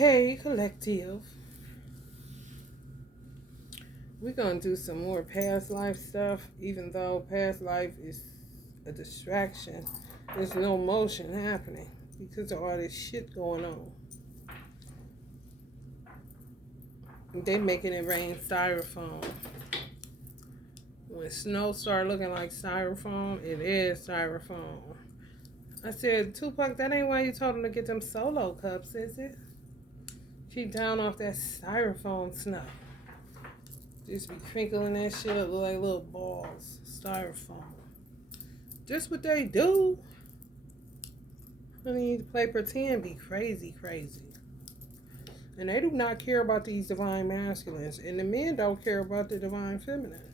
Hey, collective. We're going to do some more past life stuff, even though past life is a distraction. There's no motion happening because of all this shit going on. They making it rain styrofoam. When snow start looking like styrofoam, it is styrofoam. I said, Tupac, that ain't why you told him to get them solo cups, is it? Keep down off that styrofoam snow. Just be crinkling that shit up, look like little balls. Styrofoam. Just what they do. I mean, to play pretend, be crazy. And they do not care about these divine masculines. And the men don't care about the divine feminine.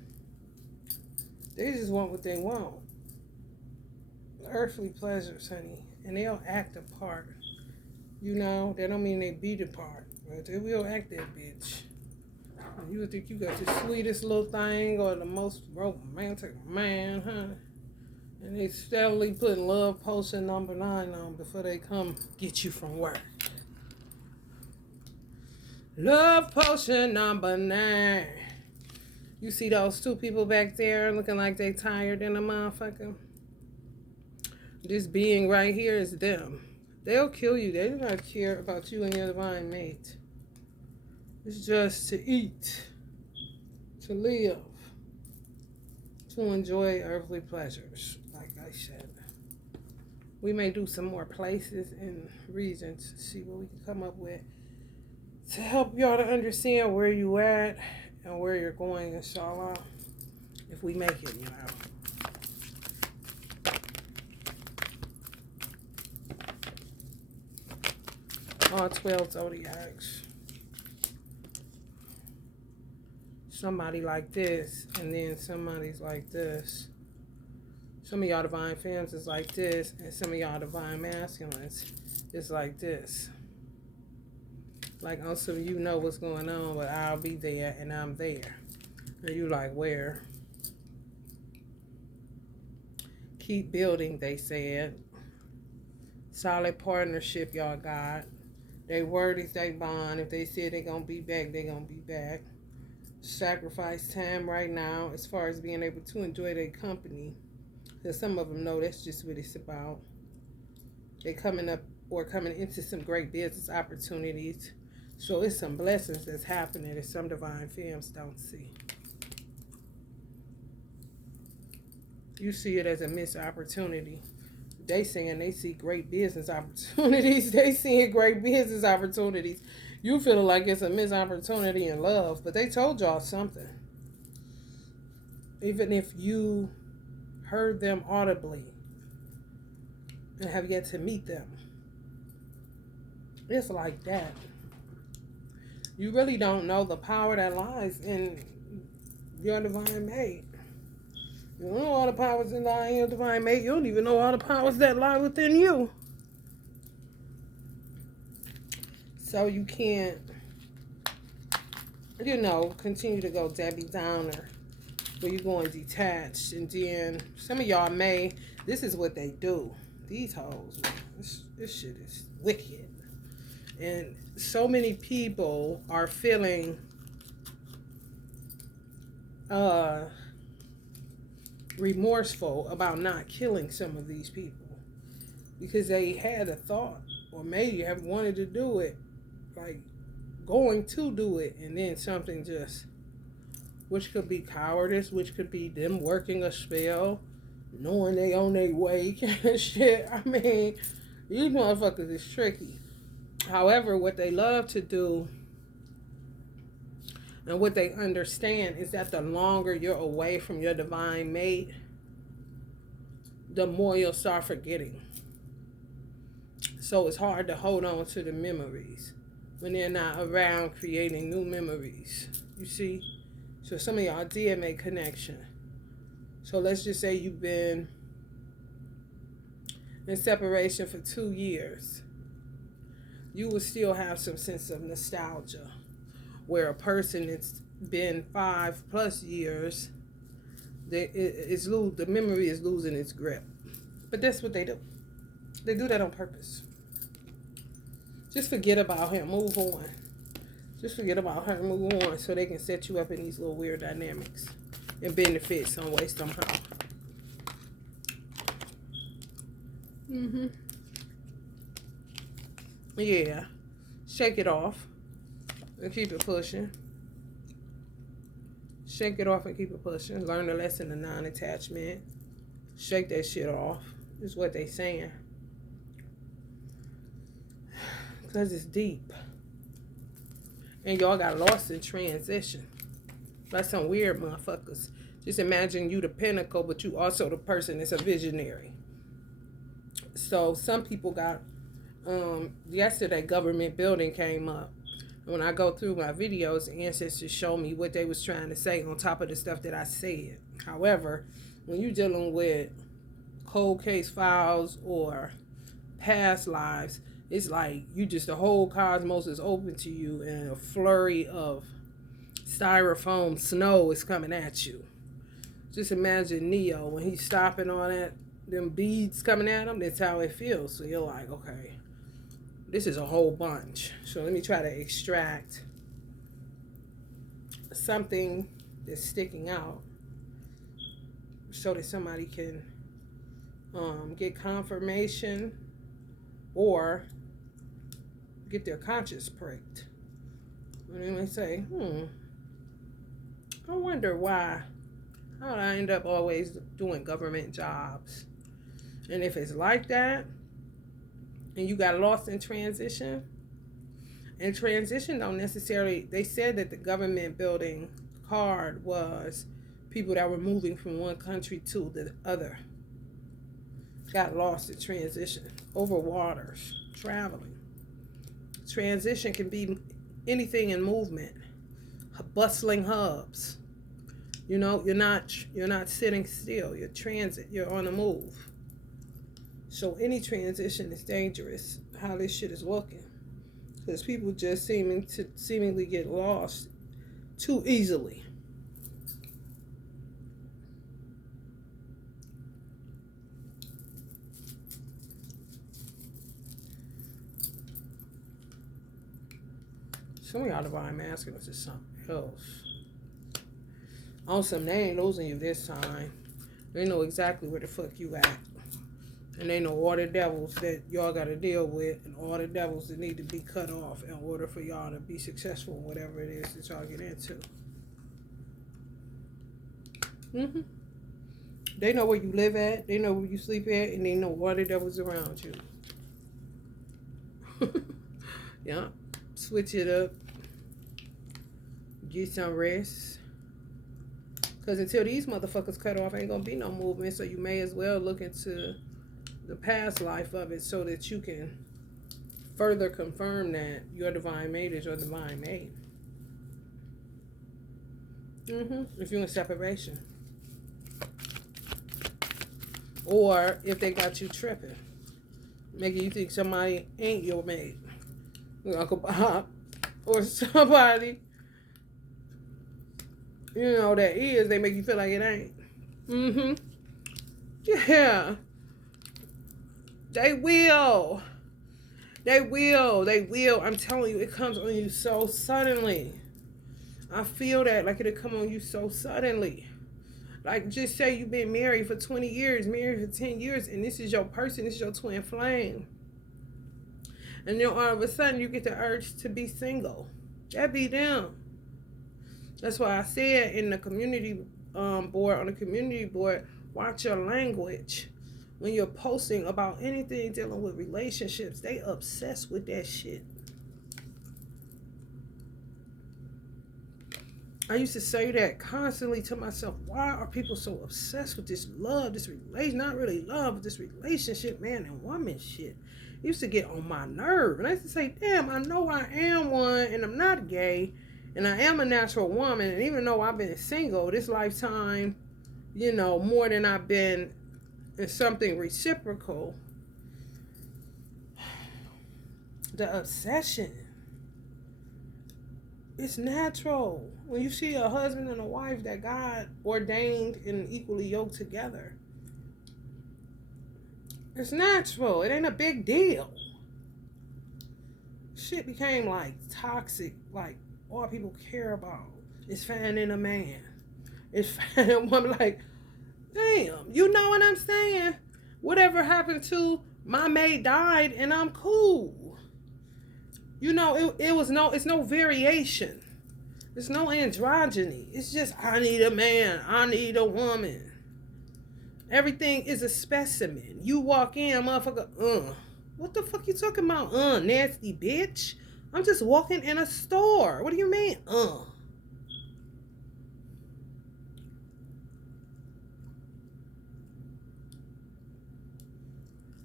They just want what they want. Earthly pleasures, honey. And they'll act a part. You know, that don't mean they be the part. But they will act that bitch. And you would think you got the sweetest little thing or the most romantic man, huh? And they steadily putting love potion number 9 on before they come get you from work. Love potion number 9. You see those 2 people back there looking like they tired in a motherfucker? This being right here is them. They'll kill you. They do not care about you and your divine mate. It's just to eat, to live, to enjoy earthly pleasures, like I said. We may do some more places and reasons to see what we can come up with to help y'all to understand where you at and where you're going, inshallah, if we make it, you know. All 12 zodiacs. Somebody like this, and then somebody's like this. Some of y'all divine femmes is like this, and some of y'all divine masculines is like this. Like, also, you know what's going on, but I'll be there, and I'm there. And you like, where? Keep building, they said. Solid partnership y'all got. They word is they bond. If they said they're going to be back, they're going to be back. Sacrifice time right now as far as being able to enjoy their company. Because some of them know that's just what it's about. They coming up or coming into some great business opportunities. So it's some blessings that's happening that some divine femmes don't see. You see it as a missed opportunity. They saying they see great business opportunities. They seeing great business opportunities. You feel like it's a missed opportunity in love, but they told y'all something. Even if you heard them audibly and have yet to meet them, it's like that. You really don't know the power that lies in your divine mate. You don't know all the powers that lie in your divine mate. You don't even know all the powers that lie within you. So you can't, continue to go Debbie Downer where you're going detached. And then some of y'all this is what they do. These hoes, this shit is wicked. And so many people are feeling remorseful about not killing some of these people because they had a thought or maybe have wanted to do it, like going to do it, and then something just, which could be cowardice, which could be them working a spell, knowing they on their way kind of shit. I mean, these motherfuckers is tricky. However, what they love to do and what they understand is that the longer you're away from your divine mate, the more you'll start forgetting. So it's hard to hold on to the memories when they're not around creating new memories. You see? So some of y'all did make connection. So let's just say you've been in separation for 2 years. You will still have some sense of nostalgia. Where a person that's been 5+ years, the memory is losing its grip. But that's what they do. They do that on purpose. Just forget about him. Move on. Just forget about her. Move on so they can set you up in these little weird dynamics and benefit some way, somehow. Mm-hmm. Yeah. Shake it off and keep it pushing. Shake it off and keep it pushing. Learn the lesson of non-attachment. Shake that shit off is what they saying. Because it's deep. And y'all got lost in transition. Like some weird motherfuckers. Just imagine you the pinnacle, but you also the person that's a visionary. So some people got, yesterday government building came up. When I go through my videos, ancestors show me what they was trying to say on top of the stuff that I said. However, when you're dealing with cold case files or past lives, it's like you just, the whole cosmos is open to you and a flurry of styrofoam snow is coming at you. Just imagine Neo when he's stopping all that, them beads coming at him, that's how it feels. So you're like, okay, this is a whole bunch. So let me try to extract something that's sticking out so that somebody can get confirmation or get their conscience pricked. And then they say, I wonder why. How did I end up always doing government jobs? And if it's like that, and you got lost in transition, and transition don't necessarily, they said that the government building card was people that were moving from one country to the other. Got lost in transition, over waters, traveling. Transition can be anything in movement, bustling hubs. You know, you're not sitting still. You're transit. You're on the move. So any transition is dangerous. How this shit is looking, because people just seemingly get lost too easily. Some of y'all divine masculines is something else. On some, they ain't losing you this time. They know exactly where the fuck you at. And they know all the devils that y'all got to deal with and all the devils that need to be cut off in order for y'all to be successful in whatever it is that y'all get into. They know where you live at, they know where you sleep at, and they know all the devils around you. Yeah. Switch it up. Get some rest. Because until these motherfuckers cut off, ain't going to be no movement. So you may as well look into the past life of it so that you can further confirm that your divine mate is your divine mate. If you're in separation. Or if they got you tripping. Making you think somebody ain't your mate. Uncle Bob. Or somebody, you know, that is, they make you feel like it ain't. Yeah. They will. I'm telling you, it comes on you so suddenly. I feel that, like it'll come on you so suddenly. Like, just say you've been married for 20 years, married for 10 years, and this is your person, this is your twin flame. And then all of a sudden, you get the urge to be single. That be them. That's why I said in the community board, on the community board, watch your language. When you're posting about anything dealing with relationships, they obsessed with that shit. I used to say that constantly to myself. Why are people so obsessed with this love, this relation? Not really love, but this relationship, man and woman shit. It used to get on my nerve. And I used to say, damn, I know I am one and I'm not gay. And I am a natural woman. And even though I've been single this lifetime, you know, more than I've been in something reciprocal, the obsession, it's natural. When you see a husband and a wife that God ordained and equally yoked together, it's natural. It ain't a big deal. shit became like toxic. Like all people care about is finding a man. It's finding a woman. Like, damn, you know what I'm saying? Whatever happened to my mate died and I'm cool. You know, it's no variation. It's no androgyny. It's just I need a man. I need a woman. Everything is a specimen. You walk in, motherfucker, what the fuck you talking about? Nasty bitch. I'm just walking in a store. What do you mean?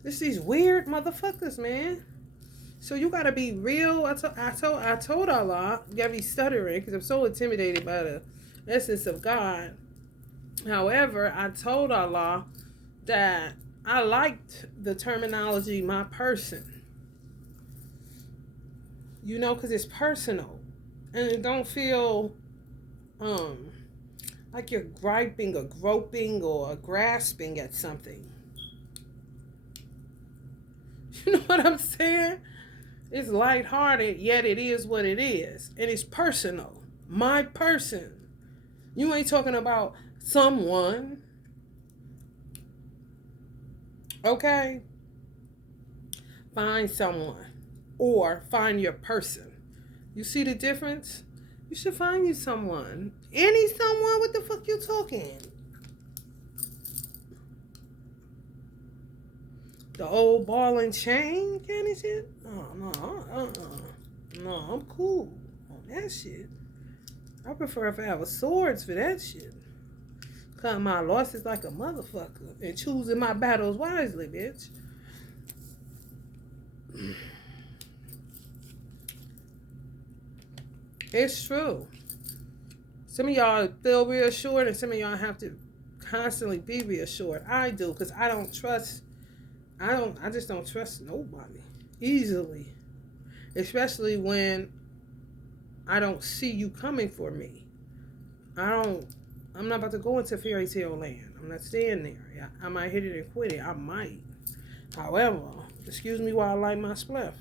It's these weird motherfuckers, man. So you gotta be real. I told Allah, you gotta be stuttering because I'm so intimidated by the essence of God. However, I told Allah that I liked the terminology my person. You know, because it's personal. And it don't feel like you're griping or groping or grasping at something. You know what I'm saying? It's lighthearted, yet it is what it is. And it's personal. My person. You ain't talking about someone. Okay? Find someone. Or find your person. You see the difference? You should find you someone. Any someone? What the fuck you talking? The old ball and chain kind of shit? Oh, no, I'm cool on that shit. I prefer if I have a swords for that shit. Cut my losses like a motherfucker and choosing my battles wisely, bitch. It's true. Some of y'all feel reassured and some of y'all have to constantly be reassured. I do, because I just don't trust nobody easily. Especially when I don't see you coming for me. I'm not about to go into fairy tale land. I'm not staying there. I might hit it and quit it. I might. However, excuse me while I light my spliff.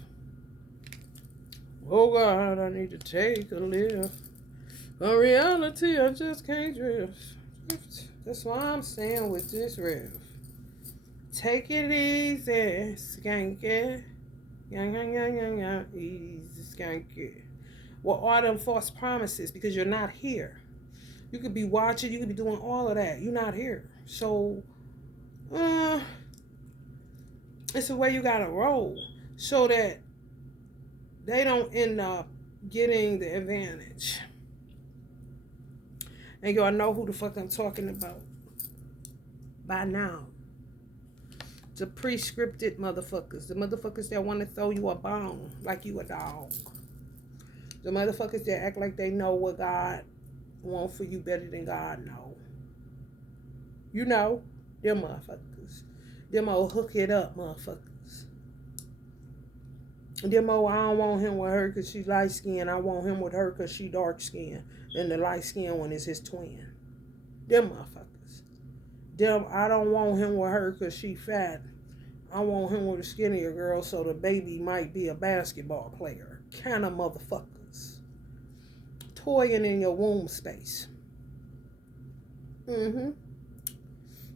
Oh God, I need to take a lift. A reality I just can't drift. That's why I'm staying with this riff. Take it easy, skanky. Easy, skanky. What are them false promises? Because you're not here. You could be watching, you could be doing all of that. You're not here. So, it's the way you gotta roll so that they don't end up getting the advantage. And y'all know who the fuck I'm talking about by now. The pre-scripted motherfuckers. The motherfuckers that want to throw you a bone like you a dog. The motherfuckers that act like they know what God wants for you better than God know. You know, them motherfuckers. Them old hook it up motherfuckers. Them old I don't want him with her because she light skinned. I want him with her because she dark skinned. And the light skinned one is his twin. Them motherfuckers. Them I don't want him with her because she fat. I want him with a skinnier girl so the baby might be a basketball player. Kind of motherfuckers. Toying in your womb space.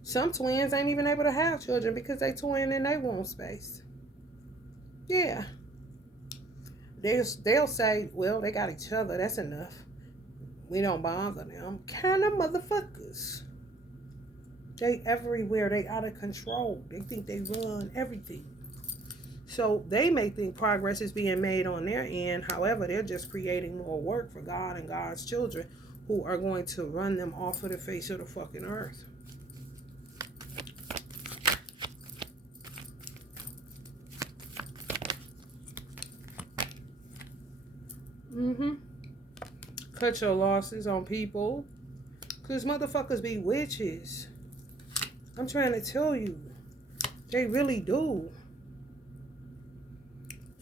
Some twins ain't even able to have children because they toying in their womb space. Yeah. They'll say, well, they got each other. That's enough. We don't bother them. Kind of motherfuckers. They everywhere. They out of control. They think they run everything. So they may think progress is being made on their end. However, they're just creating more work for God and God's children who are going to run them off of the face of the fucking earth. Cut your losses on people. Because motherfuckers be witches. I'm trying to tell you. They really do.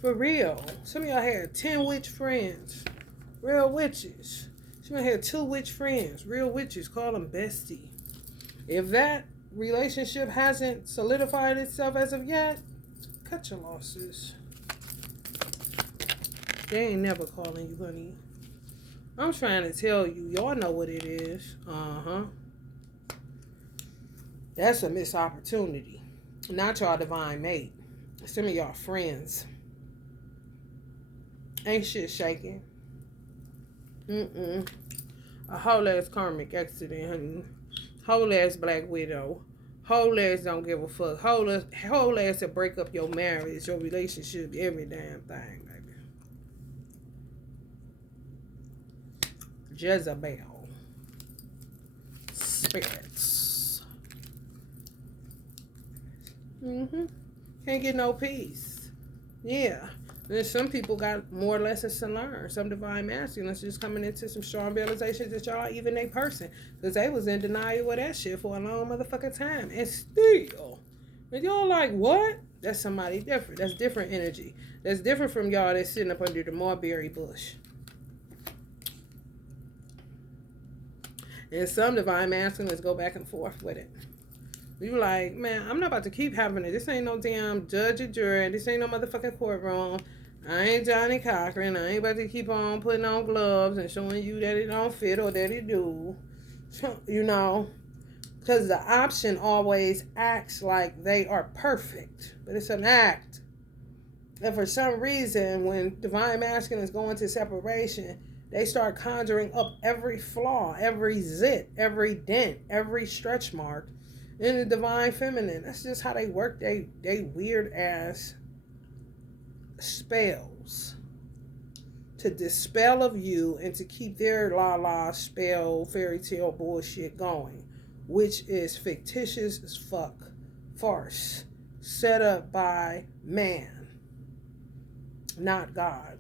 For real. Some of y'all had 10 witch friends. Real witches. Some of y'all had 2 witch friends. Real witches. Call them bestie. If that relationship hasn't solidified itself as of yet, cut your losses. They ain't never calling you, honey. I'm trying to tell you. Y'all know what it is. Uh-huh. That's a missed opportunity. Not y'all divine mate. Some of y'all friends. Ain't shit shaking. Mm-mm. A whole ass karmic accident, honey. Whole ass black widow. Whole ass don't give a fuck. Whole ass to break up your marriage, your relationship, every damn thing, baby. Jezebel. Spirits. Mm-hmm. Can't get no peace. Yeah. Then some people got more lessons to learn. Some divine masculines just coming into some strong realizations that y'all even a person. Because they was in denial of that shit for a long motherfucking time. And still. And y'all like, what? That's somebody different. That's different energy. That's different from y'all that's sitting up under the mulberry bush. And some divine masculines go back and forth with it. You like, man, I'm not about to keep having it. This ain't no damn judge or jury. This ain't no motherfucking courtroom. I ain't Johnny Cochran. I ain't about to keep on putting on gloves and showing you that it don't fit or that it do. You know, because the option always acts like they are perfect, but it's an act. And for some reason, when divine masculines go into separation, they start conjuring up every flaw, every zit, every dent, every stretch mark in the divine feminine. That's just how they work. They weird ass spells to dispel of you and to keep their la spell fairy tale bullshit going, which is fictitious as fuck farce set up by man, not God.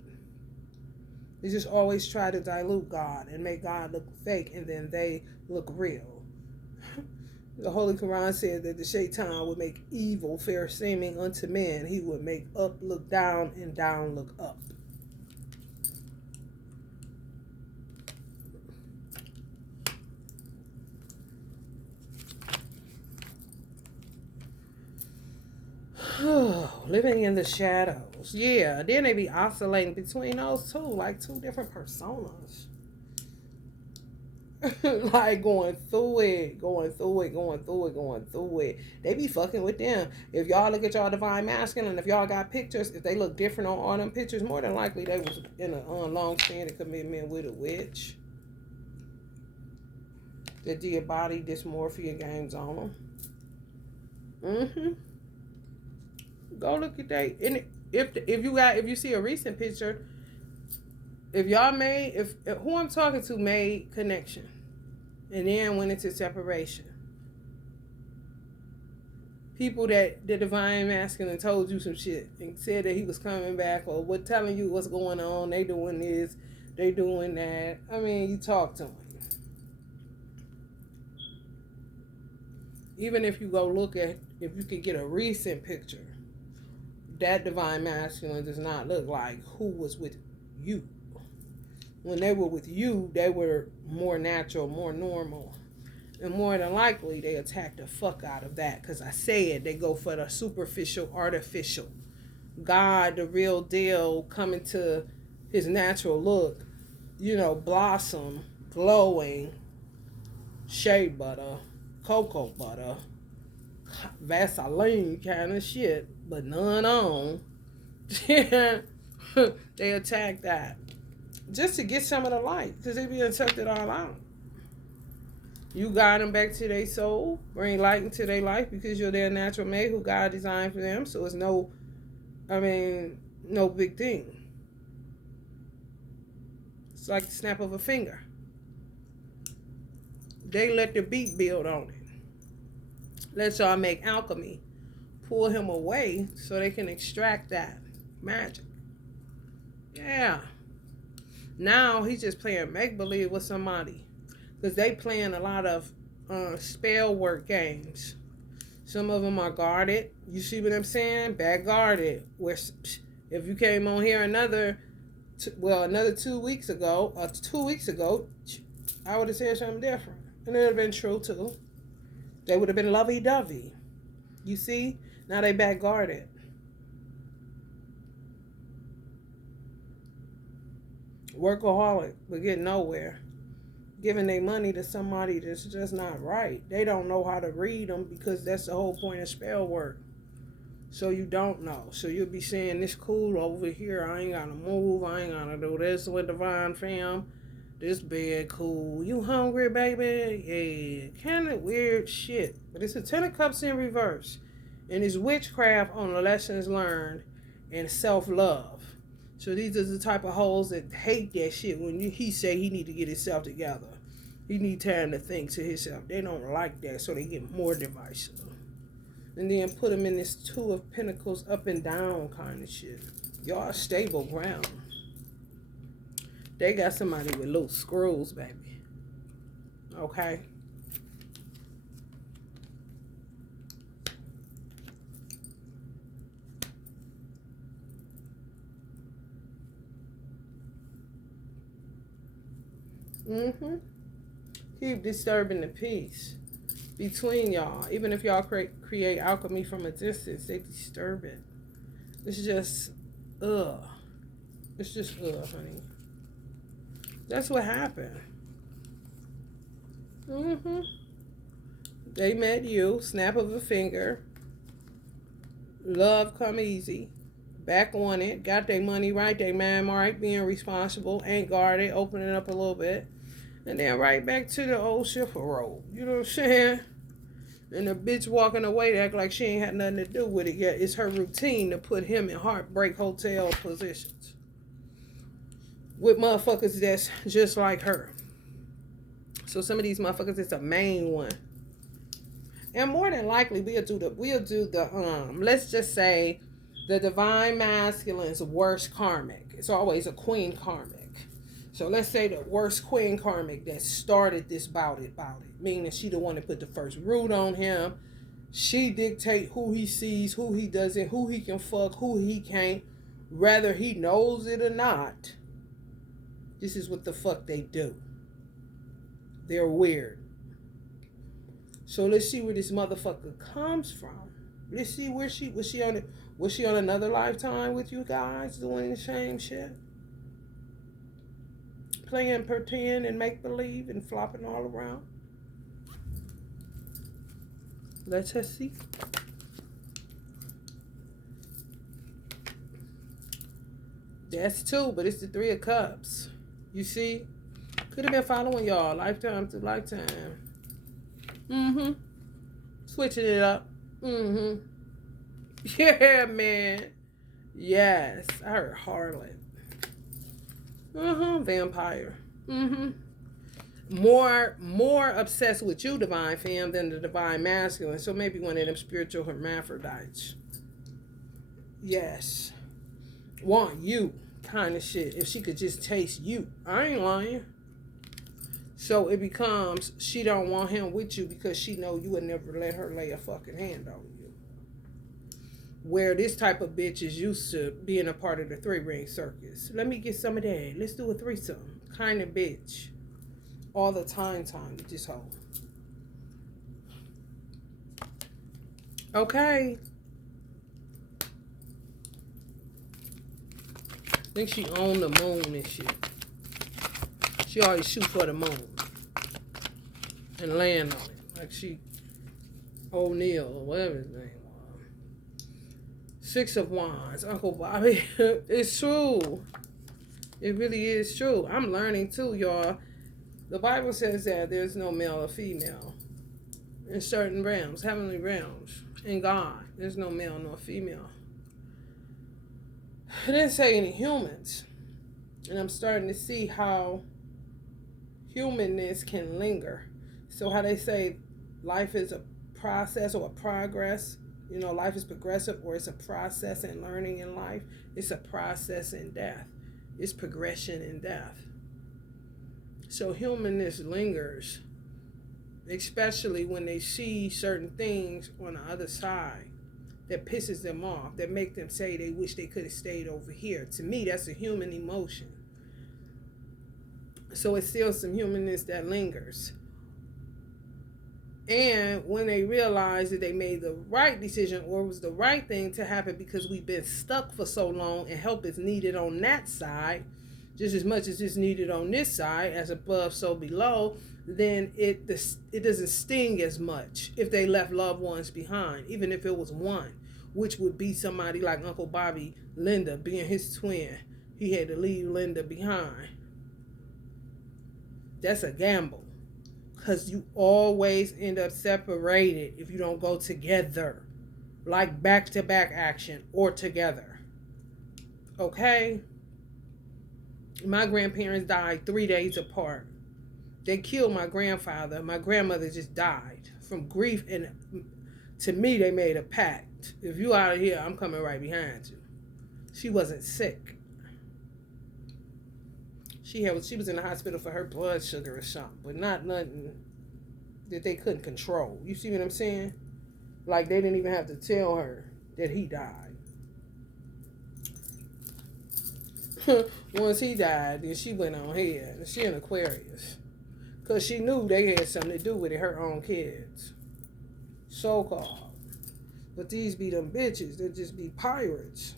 They just always try to dilute God and make God look fake, and then they look real. The Holy Quran said that the Shaitan would make evil fair seeming unto men. He would make up look down and down look up. Living in the shadows. Yeah, then they be oscillating between those two, like two different personas. Like going through it. They be fucking with them. If y'all look at y'all divine masculine, if y'all got pictures, if they look different on all them pictures, more than likely they was in a long-standing commitment with a witch. That did body dysmorphia games on them. Mm-hmm. Go look at that. And if you see a recent picture, if y'all made, if who I'm talking to made connection and then went into separation. People that the divine masculine told you some shit and said that he was coming back or what telling you what's going on, they doing this, they doing that. I mean, you talk to him. Even if you go look at, if you could get a recent picture, that divine masculine does not look like who was with you. When they were with you, they were more natural, more normal. And more than likely, they attack the fuck out of that. Because I said they go for the superficial, artificial. God, the real deal, coming to his natural look. You know, blossom, glowing, shea butter, cocoa butter, Vaseline kind of shit. But none on. They attack that. Just to get some of the light, because they be sucked it all out. You guide them back to their soul, bring light into their life because you're their natural mate who God designed for them. So it's no big thing. It's like the snap of a finger. They let the beat build on it. Let y'all make alchemy. Pull him away so they can extract that magic. Yeah. Now he's just playing make-believe with somebody. Because they playing a lot of spell work games. Some of them are guarded. You see what I'm saying? Back guarded. Where if you came on here another 2 weeks ago, I would have said something different. And it would have been true too. They would have been lovey-dovey. You see? Now they back guarded. Workaholic, but get nowhere. Giving their money to somebody that's just not right. They don't know how to read them because that's the whole point of spell work. So you don't know. So you'll be saying this cool over here. I ain't gotta move. I ain't gotta do this with divine fam. This bed cool. You hungry, baby? Yeah. Kind of weird shit. But it's a 10 of Cups in reverse. And it's witchcraft on the lessons learned and self-love. So these are the type of hoes that hate that shit when he say he need to get himself together. He need time to think to himself. They don't like that, so they get more divisive. And then put them in this 2 of Pentacles up and down kind of shit. Y'all stable ground. They got somebody with loose screws, baby. Okay? Mm-hmm. Keep disturbing the peace between y'all. Even if y'all create alchemy from a distance, they disturb it. It's just, ugh. It's just ugh, honey. That's what happened. Mm-hmm. They met you, snap of a finger. Love come easy. Back on it. Got their money right, their mind right, being responsible, ain't guarded, opening up a little bit. And then right back to the old shifter road. You know what I'm saying? And the bitch walking away act like she ain't had nothing to do with it yet. It's her routine to put him in heartbreak hotel positions. With motherfuckers that's just like her. So some of these motherfuckers, it's a main one. And more than likely, we'll do the let's just say the divine masculine's worst karmic. It's always a queen karmic. So let's say the worst queen karmic that started this bout it. Meaning she the one that put the first root on him. She dictate who he sees, who he doesn't, who he can fuck, who he can't. Whether he knows it or not. This is what the fuck they do. They're weird. So let's see where this motherfucker comes from. Let's see where was she on another lifetime with you guys doing the same shit? Playing pretend and make believe and flopping all around. Let's just see. That's 2, but it's the 3 of Cups. You see? Could have been following y'all lifetime to lifetime. Mm-hmm. Switching it up. Mm-hmm. Yeah, man. Yes. I heard harlot. Mm-hmm. Vampire. Mm-hmm. More obsessed with you, divine femme, than the divine masculine. So maybe one of them spiritual hermaphrodites. Yes. Want you kind of shit. If she could just taste you. I ain't lying. So it becomes she don't want him with you because she know you would never let her lay a fucking hand on you. Where this type of bitch is used to being a part of the 3-ring circus. Let me get some of that. Let's do a threesome. Kind of bitch. All the time with this hoe. Okay. I think she owned the moon and shit. She always shoot for the moon. And land on it. Like she O'Neal or whatever his name was. 6 of Wands. Uncle Bobby. It's true. It really is true. I'm learning too, y'all. The Bible says that there's no male or female. In certain realms, heavenly realms. In God, there's no male nor female. It didn't say any humans. And I'm starting to see how humanness can linger. So how they say life is a process or a progress. You know, life is progressive or it's a process in learning in life. It's a process in death. It's progression in death. So humanness lingers, especially when they see certain things on the other side that pisses them off, that make them say they wish they could have stayed over here. To me, that's a human emotion. So it's still some humanness that lingers. And when they realize that they made the right decision or it was the right thing to happen because we've been stuck for so long and help is needed on that side, just as much as it's needed on this side, as above, so below, then it doesn't sting as much if they left loved ones behind, even if it was one, which would be somebody like Uncle Bobby, Linda being his twin. He had to leave Linda behind. That's a gamble, because you always end up separated if you don't go together, like back-to-back action or together. Okay? My grandparents died 3 days apart. They killed my grandfather. My grandmother just died from grief, and to me, they made a pact. If you out of here, I'm coming right behind you. She wasn't sick. She was in the hospital for her blood sugar or something, but not nothing that they couldn't control. You see what I'm saying? Like, they didn't even have to tell her that he died. Once he died, then she went on ahead. She an Aquarius. Because she knew they had something to do with it, her own kids. So-called. But these be them bitches. They just be pirates.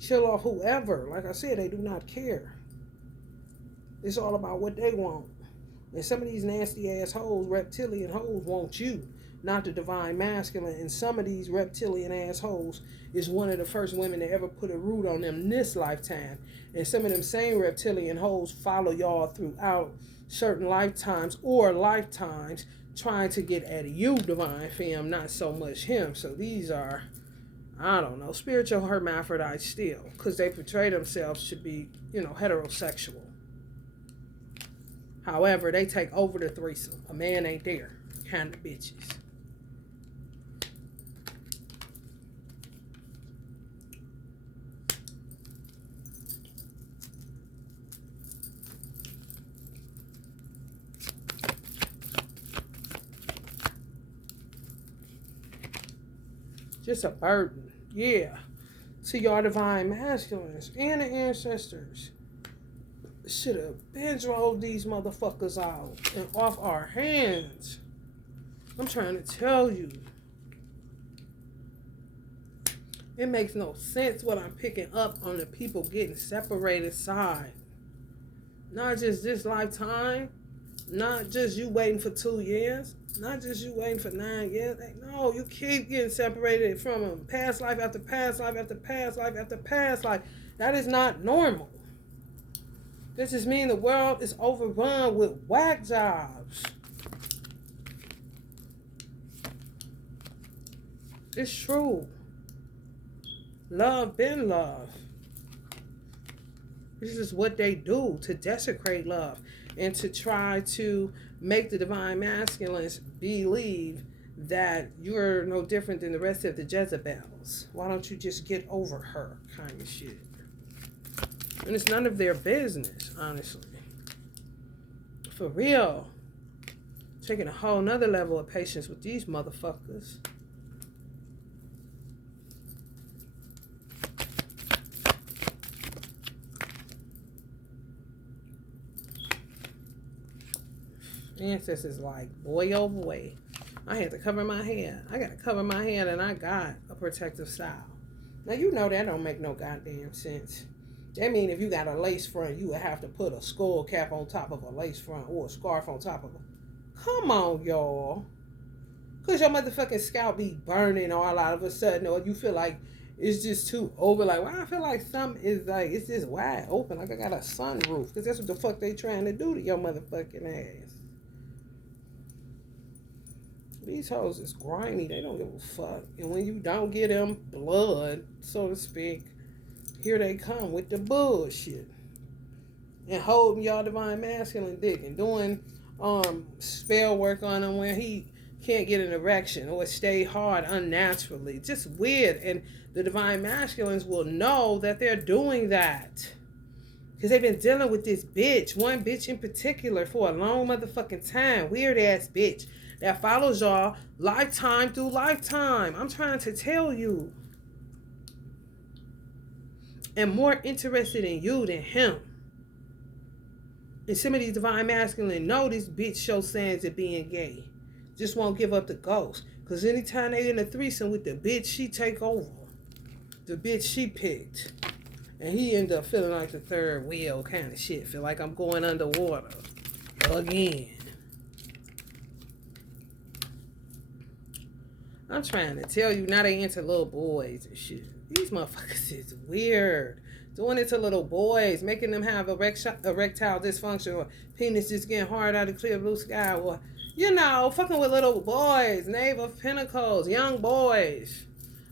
Chill off whoever. Like I said, they do not care. It's all about what they want. And some of these nasty ass hoes, reptilian hoes, want you, not the divine masculine. And some of these reptilian ass hoes is one of the first women to ever put a root on them this lifetime. And some of them same reptilian hoes follow y'all throughout certain lifetimes or lifetimes, trying to get at you, divine femme, not so much him. So these are, I don't know, spiritual hermaphrodites still, because they portray themselves to be, heterosexual. However, they take over the threesome. A man ain't there kind of bitches. Just a burden, yeah, to your divine masculines and the ancestors. Should have binge rolled these motherfuckers out and off our hands. I'm trying to tell you. It makes no sense what I'm picking up on the people getting separated side. Not just this lifetime. Not just you waiting for 2 years. Not just you waiting for 9 years. No, you keep getting separated from them. Past life after past life after past life after past life. That is not normal. This just means the world is overrun with whack jobs. It's true. Love been love. This is what they do to desecrate love and to try to make the divine masculines believe that you're no different than the rest of the Jezebels. Why don't you just get over her kind of shit? And it's none of their business, honestly. For real. Taking a whole nother level of patience with these motherfuckers. Ancestors like, boy oh boy, I had to cover my head. I got to cover my head, and I got a protective style. Now, you know that don't make no goddamn sense. That mean if you got a lace front, you would have to put a skull cap on top of a lace front or a scarf on top of it. Come on, y'all. Because your motherfucking scalp be burning all out of a sudden, or you feel like it's just too over. Like, why I feel like something is like, it's just wide open, like I got a sunroof. Because that's what the fuck they trying to do to your motherfucking ass. These hoes is grimy. They don't give a fuck. And when you don't get them blood, so to speak, here they come with the bullshit. And holding y'all divine masculine dick and doing spell work on him where he can't get an erection or stay hard unnaturally. Just weird. And the divine masculines will know that they're doing that. Because they've been dealing with this bitch. One bitch in particular for a long motherfucking time. Weird ass bitch. That follows y'all lifetime through lifetime. I'm trying to tell you. And more interested in you than him. And some of these divine masculine know this bitch shows signs of being gay. Just won't give up the ghost. Because anytime they in a threesome with the bitch she take over. The bitch she picked. And he ended up feeling like the third wheel kind of shit. Feel like I'm going underwater again. I'm trying to tell you, now they into little boys and shit. These motherfuckers is weird. Doing it to little boys, making them have erectile dysfunction, or penis just getting hard out of clear blue sky, or, fucking with little boys, Knave of Pentacles, young boys.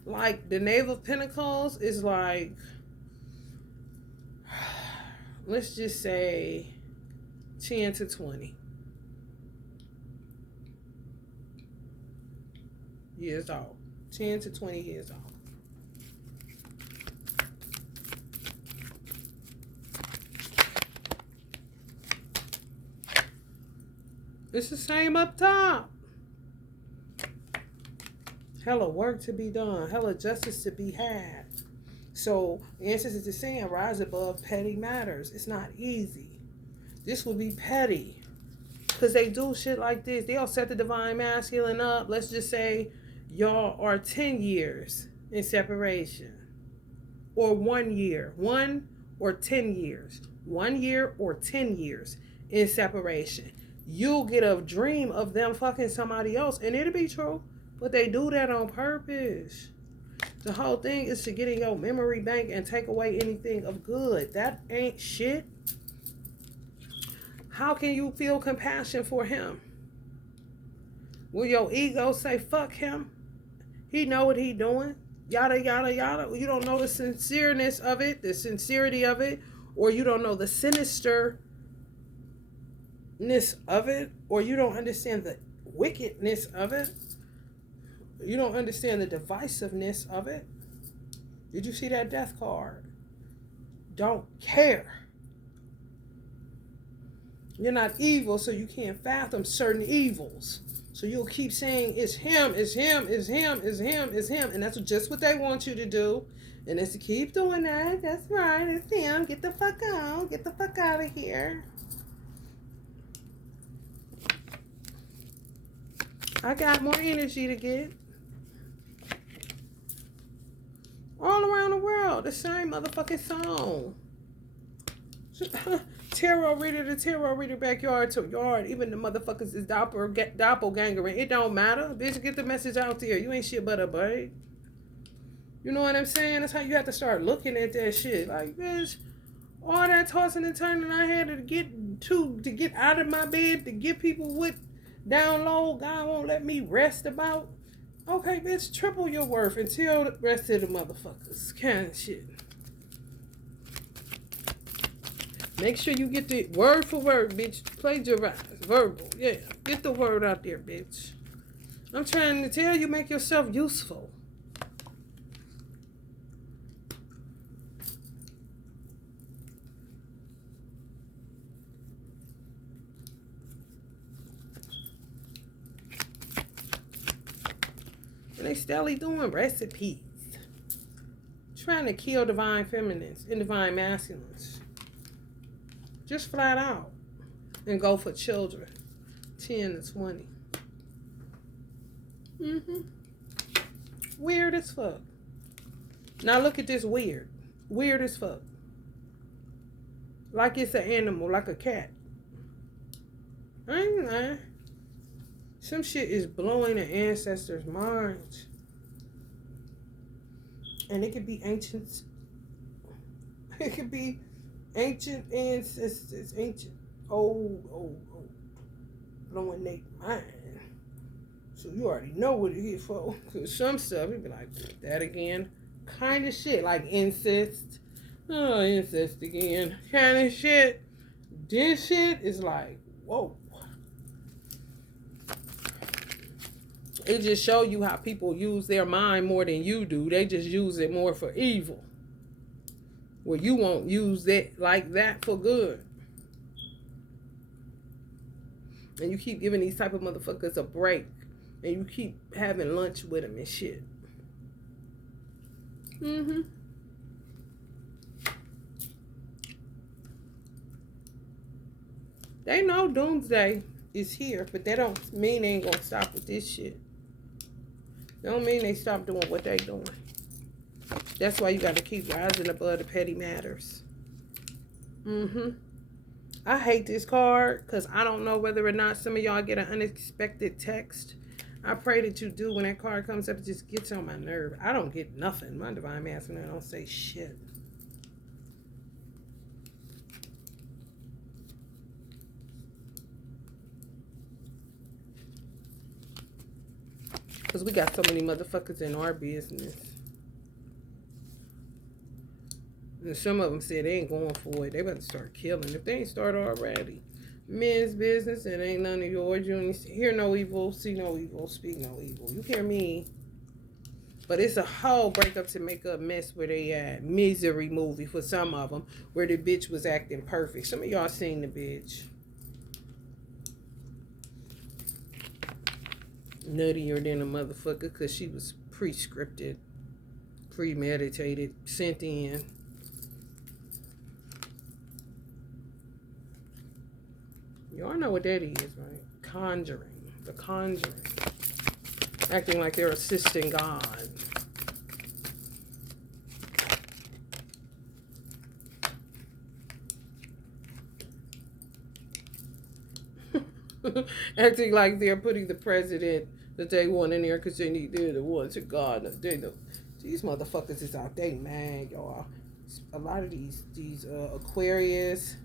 Like, the Knave of Pentacles is like, let's just say 10 to 20 years old. 10 to 20 years old. It's the same up top. Hella work to be done. Hella justice to be had. So, ancestors is saying, rise above petty matters. It's not easy. This will be petty. Because they do shit like this. They'll set the divine masculine up. Let's just say y'all are 10 years in separation. Or 1 year. 1 or 10 years. 1 year or 10 years in separation. You'll get a dream of them fucking somebody else. And it'll be true. But they do that on purpose. The whole thing is to get in your memory bank and take away anything of good. That ain't shit. How can you feel compassion for him? Will your ego say, fuck him? He know what he doing. Yada, yada, yada. You don't know the sincereness of it, the sincerity of it, or you don't know the sinisterness of it, or you don't understand the wickedness of it. You don't understand the divisiveness of it. Did you see that death card? Don't care. You're not evil, so you can't fathom certain evils. So you'll keep saying, it's him, it's him, it's him, it's him, it's him. And that's just what they want you to do. And it's to keep doing that. That's right, it's him. Get the fuck out. Get the fuck out of here. I got more energy to get. All around the world, the same motherfucking song. Tarot reader to tarot reader, backyard to yard. Even the motherfuckers is doppelgangering. It don't matter. Bitch, get the message out there. You ain't shit but a babe. You know what I'm saying? That's how you have to start looking at that shit. Like, bitch, all that tossing and turning I had to get out of my bed, to get people with down low. God won't let me rest about. Okay, bitch, triple your worth and tell the rest of the motherfuckers. Kind of shit. Make sure you get the word for word, bitch. Plagiarize. Verbal. Yeah. Get the word out there, bitch. I'm trying to tell you, make yourself useful. And they steadily doing recipes. Trying to kill divine feminines and divine masculines. Just flat out. And go for children. 10 to 20. Weird as fuck. Now look at this weird. Weird as fuck. Like it's an animal, like a cat. I ain't lying. Some shit is blowing the ancestors' minds. And it could be ancient. It could be ancient ancestors. Ancient. Old. Blowing their mind. So you already know what it is for. Because some stuff, it'd be like, that again. Kind of shit. Like incest. Oh, incest again. Kind of shit. This shit is like, whoa. It just show you how people use their mind more than you do. They just use it more for evil. Well, you won't use it like that for good. And you keep giving these type of motherfuckers a break. And you keep having lunch with them and shit. They know doomsday is here, but that don't mean they ain't gonna stop with this shit. Don't mean they stop doing what they doing. That's why you got to keep rising above the petty matters. I hate this card because I don't know whether or not some of y'all get an unexpected text. I pray that you do. When that card comes up, it just gets on my nerve. I don't get nothing. My divine masculine, I don't say shit. Because we got so many motherfuckers in our business. And some of them said they ain't going for it. They about to start killing. If they ain't started already. Men's business, it ain't none of yours. You only hear no evil, see no evil, speak no evil. You hear me? But it's a whole breakup to make up mess where they at. Misery movie for some of them, where the bitch was acting perfect. Some of y'all seen the bitch. Nuttier than a motherfucker because she was pre-scripted, premeditated, sent in. Y'all know what that is, right? Conjuring. The Conjuring. Acting like they're assisting God. Acting like they're putting the president that they want in there because they're the ones that God. These motherfuckers is out there, man, y'all. A lot of these Aquarius,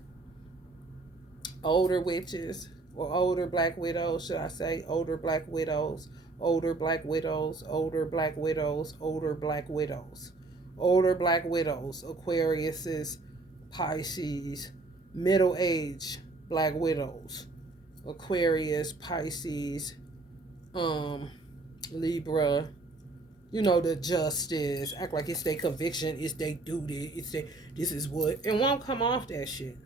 older witches, or older black widows, should I say? Older black widows, older black widows, older black widows, older black widows, older black widows, Aquariuses, Pisces, middle age black widows, Aquarius, Pisces, Libra, you know, the justice, act like it's their conviction, it's their duty, it's their, this is what, and won't come off that shit.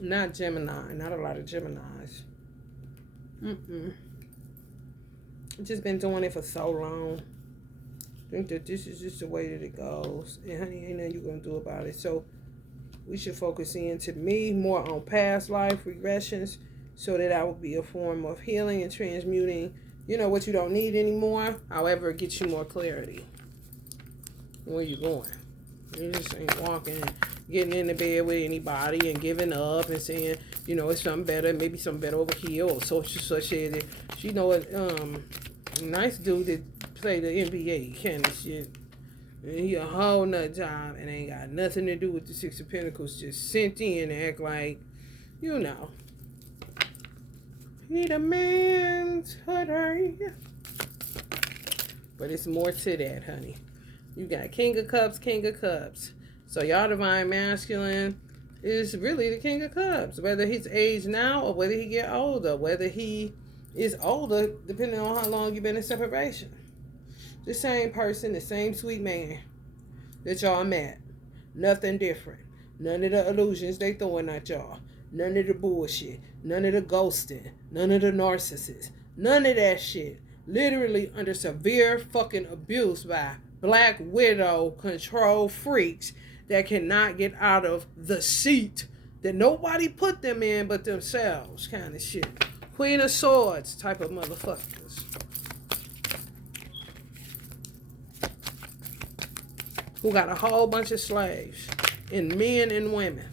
Not Gemini, not a lot of Geminis. Just been doing it for so long. Think that this is just the way that it goes. And honey, ain't nothing you gonna do about it. So we should focus in, to me, more on past life regressions, so that will be a form of healing and transmuting, you know, what you don't need anymore. However, it gets you more clarity. Where you going? You just ain't walking, getting in the bed with anybody and giving up and saying, you know, it's something better, maybe something better over here, or such as you know what, nice dude that play the NBA kind of shit. And he a whole nother job and ain't got nothing to do with the Six of Pentacles, just sent in and act like, you know, he the man today. But it's more to that, honey. You got King of Cups, King of Cups. So y'all divine masculine is really the King of Cups. Whether he's aged now or whether he get older. Whether he is older, depending on how long you've been in separation. The same person, the same sweet man that y'all met. Nothing different. None of the illusions they throwing at y'all. None of the bullshit. None of the ghosting. None of the narcissists. None of that shit. Literally under severe fucking abuse by black widow control freaks that cannot get out of the seat that nobody put them in but themselves, kind of shit. Queen of Swords type of motherfuckers. Who got a whole bunch of slaves, and men and women.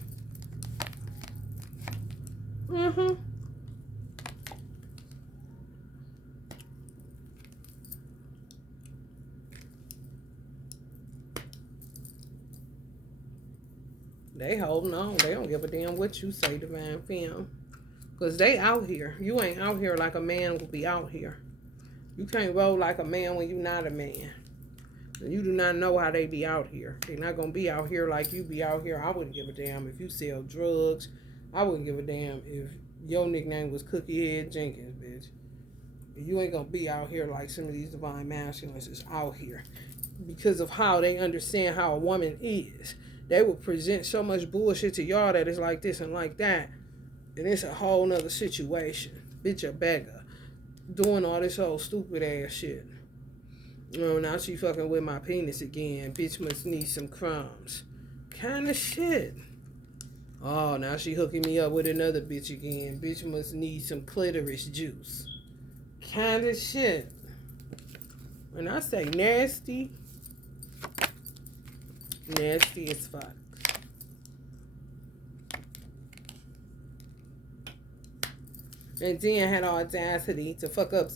They holding on. They don't give a damn what you say, divine femme. Because they out here. You ain't out here like a man will be out here. You can't roll like a man when you're not a man. And you do not know how they be out here. They're not going to be out here like you be out here. I wouldn't give a damn if you sell drugs. I wouldn't give a damn if your nickname was Cookie Head Jenkins, bitch. You ain't going to be out here like some of these divine masculines is out here. Because of how they understand how a woman is. They will present so much bullshit to y'all that is like this and like that. And it's a whole nother situation. Bitch a beggar. Doing all this whole stupid ass shit. You know, now she fucking with my penis again. Bitch must need some crumbs. Kind of shit. Oh, now she hooking me up with another bitch again. Bitch must need some clitoris juice. kind of shit. When I say nasty, nasty as fuck. And then had audacity to fuck up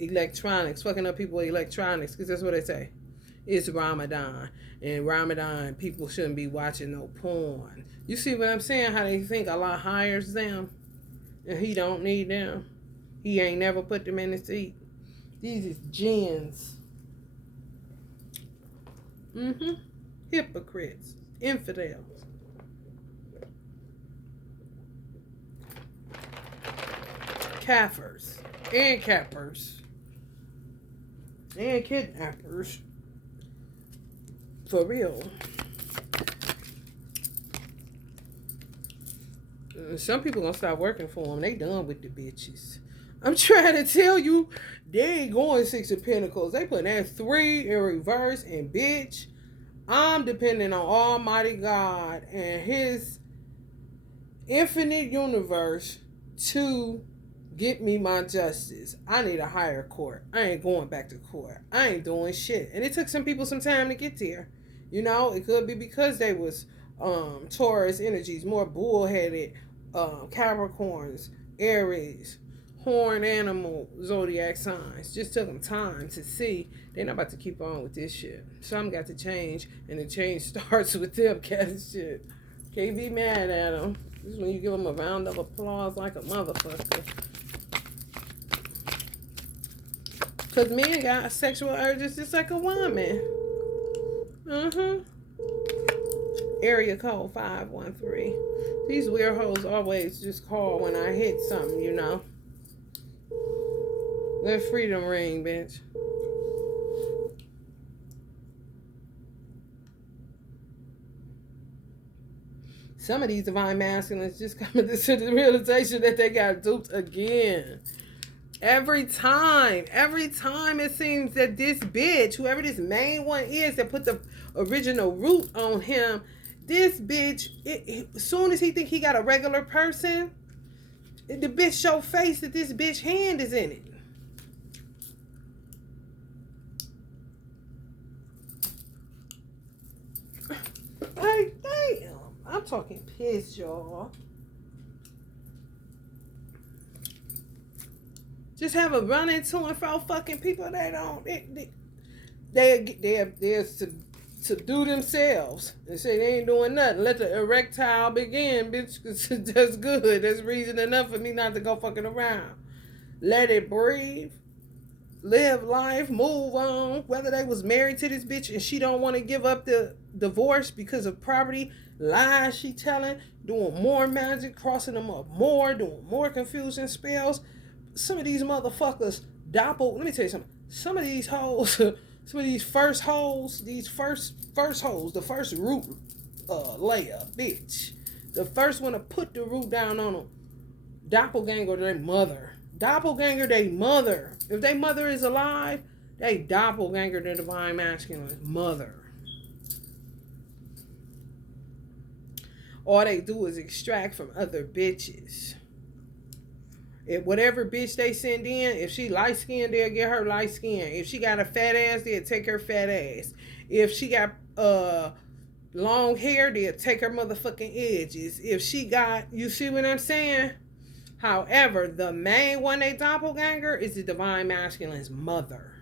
electronics, fucking up people with electronics, because that's what they say. It's Ramadan. And Ramadan, people shouldn't be watching no porn. You see what I'm saying? How they think Allah hires them and he don't need them. He ain't never put them in the seat. These is jinns. Hypocrites. Infidels. Kafirs. And cappers. And kidnappers. For real. Some people gonna stop working for them. They done with the bitches. I'm trying to tell you, they ain't going 6 of Pentacles. They putting that 3 in reverse. And bitch, I'm depending on Almighty God and His infinite universe to get me my justice. I need a higher court. I ain't going back to court. I ain't doing shit. And it took some people some time to get there. You know, it could be because they was Taurus energies, more bullheaded, Capricorns, Aries, horn animal, zodiac signs. Just took them time to see they're not about to keep on with this shit. Some got to change, and the change starts with them kind of shit. Can't be mad at them. This is when you give them a round of applause like a motherfucker. Because men got sexual urges just like a woman. Area code 513. These weird hoes always just call when I hit something, you know. Let freedom ring, bitch. Some of these divine masculines just coming to the realization that they got duped again. Every time it seems that this bitch, whoever this main one is that put the original root on him, this bitch, as soon as he think he got a regular person, the bitch show face that this bitch hand is in it. Like, damn. I'm talking piss, y'all. Just have a run into and fro fucking people. They're subdue themselves and say they ain't doing nothing. Let the erectile begin, bitch. That's good. That's reason enough for me not to go fucking around. Let it breathe. Live life. Move on. Whether they was married to this bitch and she don't want to give up the divorce because of property, lies she telling, doing more magic, crossing them up more, doing more confusion spells. Some of these motherfuckers let me tell you something. Some of these hoes, some of these first hoes, the first root layer, bitch. The first one to put the root down on them. Doppleganger their mother. Doppleganger their mother. If their mother is alive, they doppelganger their divine masculine mother. All they do is extract from other bitches. If whatever bitch they send in, if she light skinned, they'll get her light skin. If she got a fat ass, they'll take her fat ass. If she got long hair, they'll take her motherfucking edges. If she got, you see what I'm saying? However, the main one they doppelganger is the divine masculine's mother.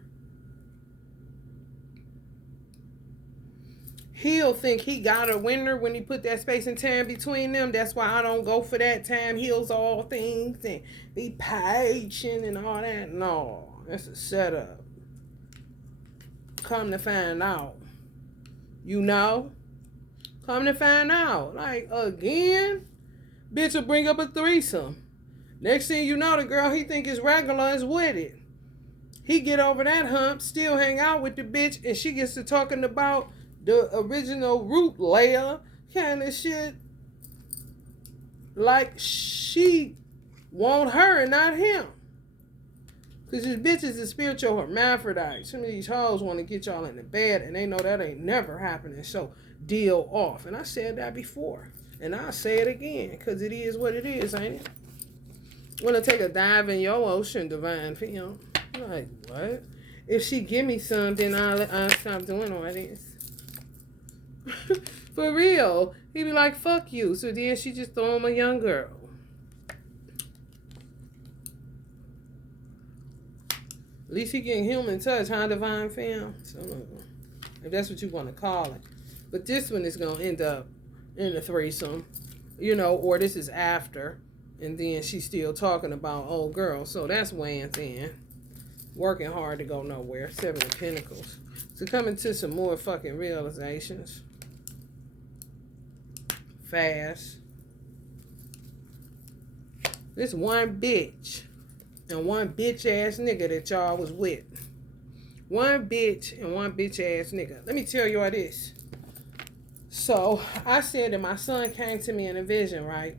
He'll think he got a winner when he put that space and time between them. That's why I don't go for that. Time heals all things and be patient and all that. No, that's a setup. Come to find out. You know? Come to find out. Like, again? Bitch will bring up a threesome. Next thing you know, the girl he think is regular is with it. He get over that hump, still hang out with the bitch, and she gets to talking about the original root layer kind of shit. Like she want her and not him. Because this bitch is a spiritual hermaphrodite. Some of these hoes want to get y'all in the bed and they know that ain't never happening. So deal off. And I said that before. And I'll say it again. Because it is what it is, ain't it? Want to take a dive in your ocean, divine film. Like, what? If she give me some, then I'll stop doing all this. For real. He be like, fuck you. So then she just throw him a young girl. At least he getting human touch, huh, Divine Fam? So, if that's what you want to call it. But this one is going to end up in a threesome, or this is after. And then she's still talking about old girl. So that's weighing thin. Working hard to go nowhere. 7 of Pentacles. So coming to some more fucking realizations. Fast. This one bitch and one bitch ass nigga that y'all was with. One bitch and one bitch ass nigga. Let me tell y'all this. So I said that my son came to me in a vision, right?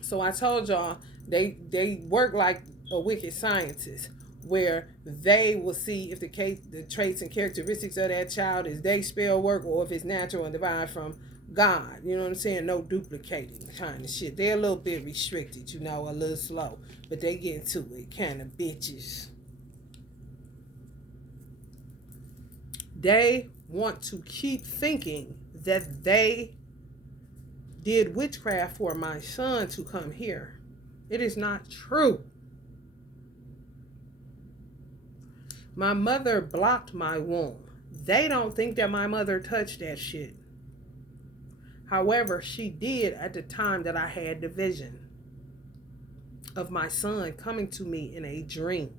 So I told y'all they work like a wicked scientist, where they will see if the traits and characteristics of that child is they spell work or if it's natural and derived from God. You know what I'm saying? No duplicating kind of shit. They're a little bit restricted, a little slow, but they get into it, kind of bitches. They want to keep thinking that they did witchcraft for my son to come here. It is not true. My mother blocked my womb. They don't think that my mother touched that shit. However, she did at the time that I had the vision of my son coming to me in a dream.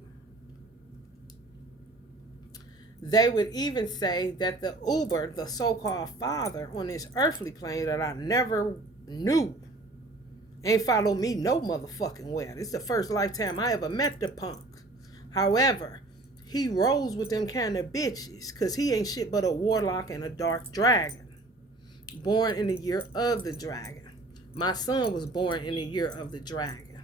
They would even say that the Uber, the so-called father on this earthly plane that I never knew, ain't followed me no motherfucking well. This is the first lifetime I ever met the punk. However, he rolls with them kind of bitches because he ain't shit but a warlock and a dark dragon. Born in the year of the dragon. My son was born in the year of the dragon.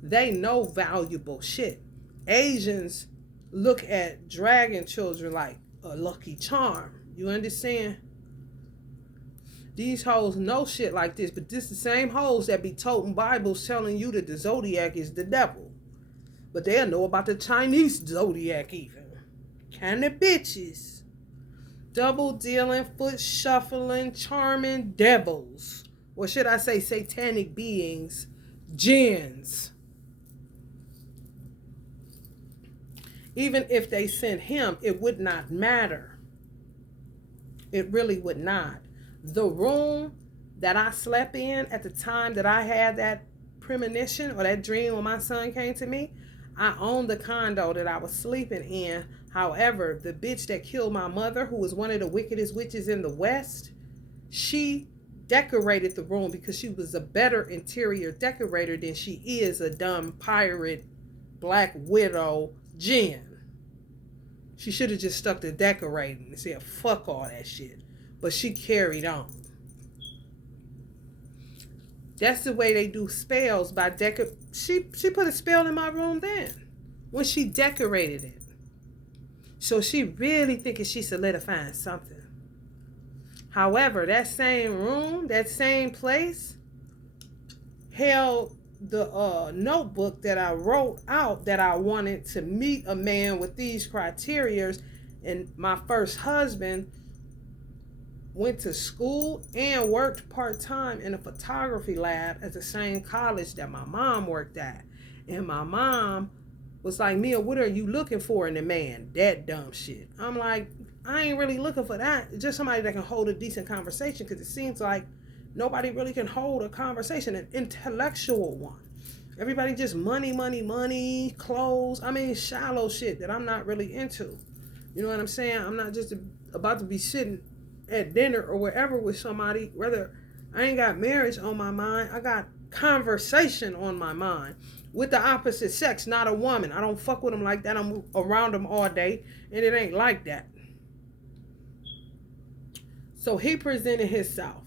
They know valuable shit. Asians look at dragon children like a lucky charm. You understand? These hoes know shit like this, but this the same hoes that be toting Bibles telling you that the zodiac is the devil. But they'll know about the Chinese zodiac even. Kind of bitches. Double dealing, foot shuffling, charming devils. Or should I say satanic beings, jinns. Even if they sent him, it would not matter. It really would not. The room that I slept in at the time that I had that premonition or that dream when my son came to me, I owned the condo that I was sleeping in. However, the bitch that killed my mother, who was one of the wickedest witches in the West, she decorated the room because she was a better interior decorator than she is a dumb pirate, black widow, jinn. She should have just stuck to decorating and said, fuck all that shit. But she carried on. That's the way they do spells by She put a spell in my room then when she decorated it. So she really thinking she's solidifying something. However, that same room, that same place held the notebook that I wrote out that I wanted to meet a man with these criteria. And my first husband went to school and worked part-time in a photography lab at the same college that my mom worked at. And my mom was like, Mia, what are you looking for in a man? That dumb shit. I'm like, I ain't really looking for that. Just somebody that can hold a decent conversation, because it seems like nobody really can hold a conversation, an intellectual one. Everybody just money, clothes. I mean, shallow shit that I'm not really into. You know what I'm saying? I'm not just about to be sitting at dinner or wherever with somebody. Whether I ain't got marriage on my mind, I got conversation on my mind with the opposite sex, not a woman. I don't fuck with them like that. I'm around them all day, and it ain't like that. So he presented himself.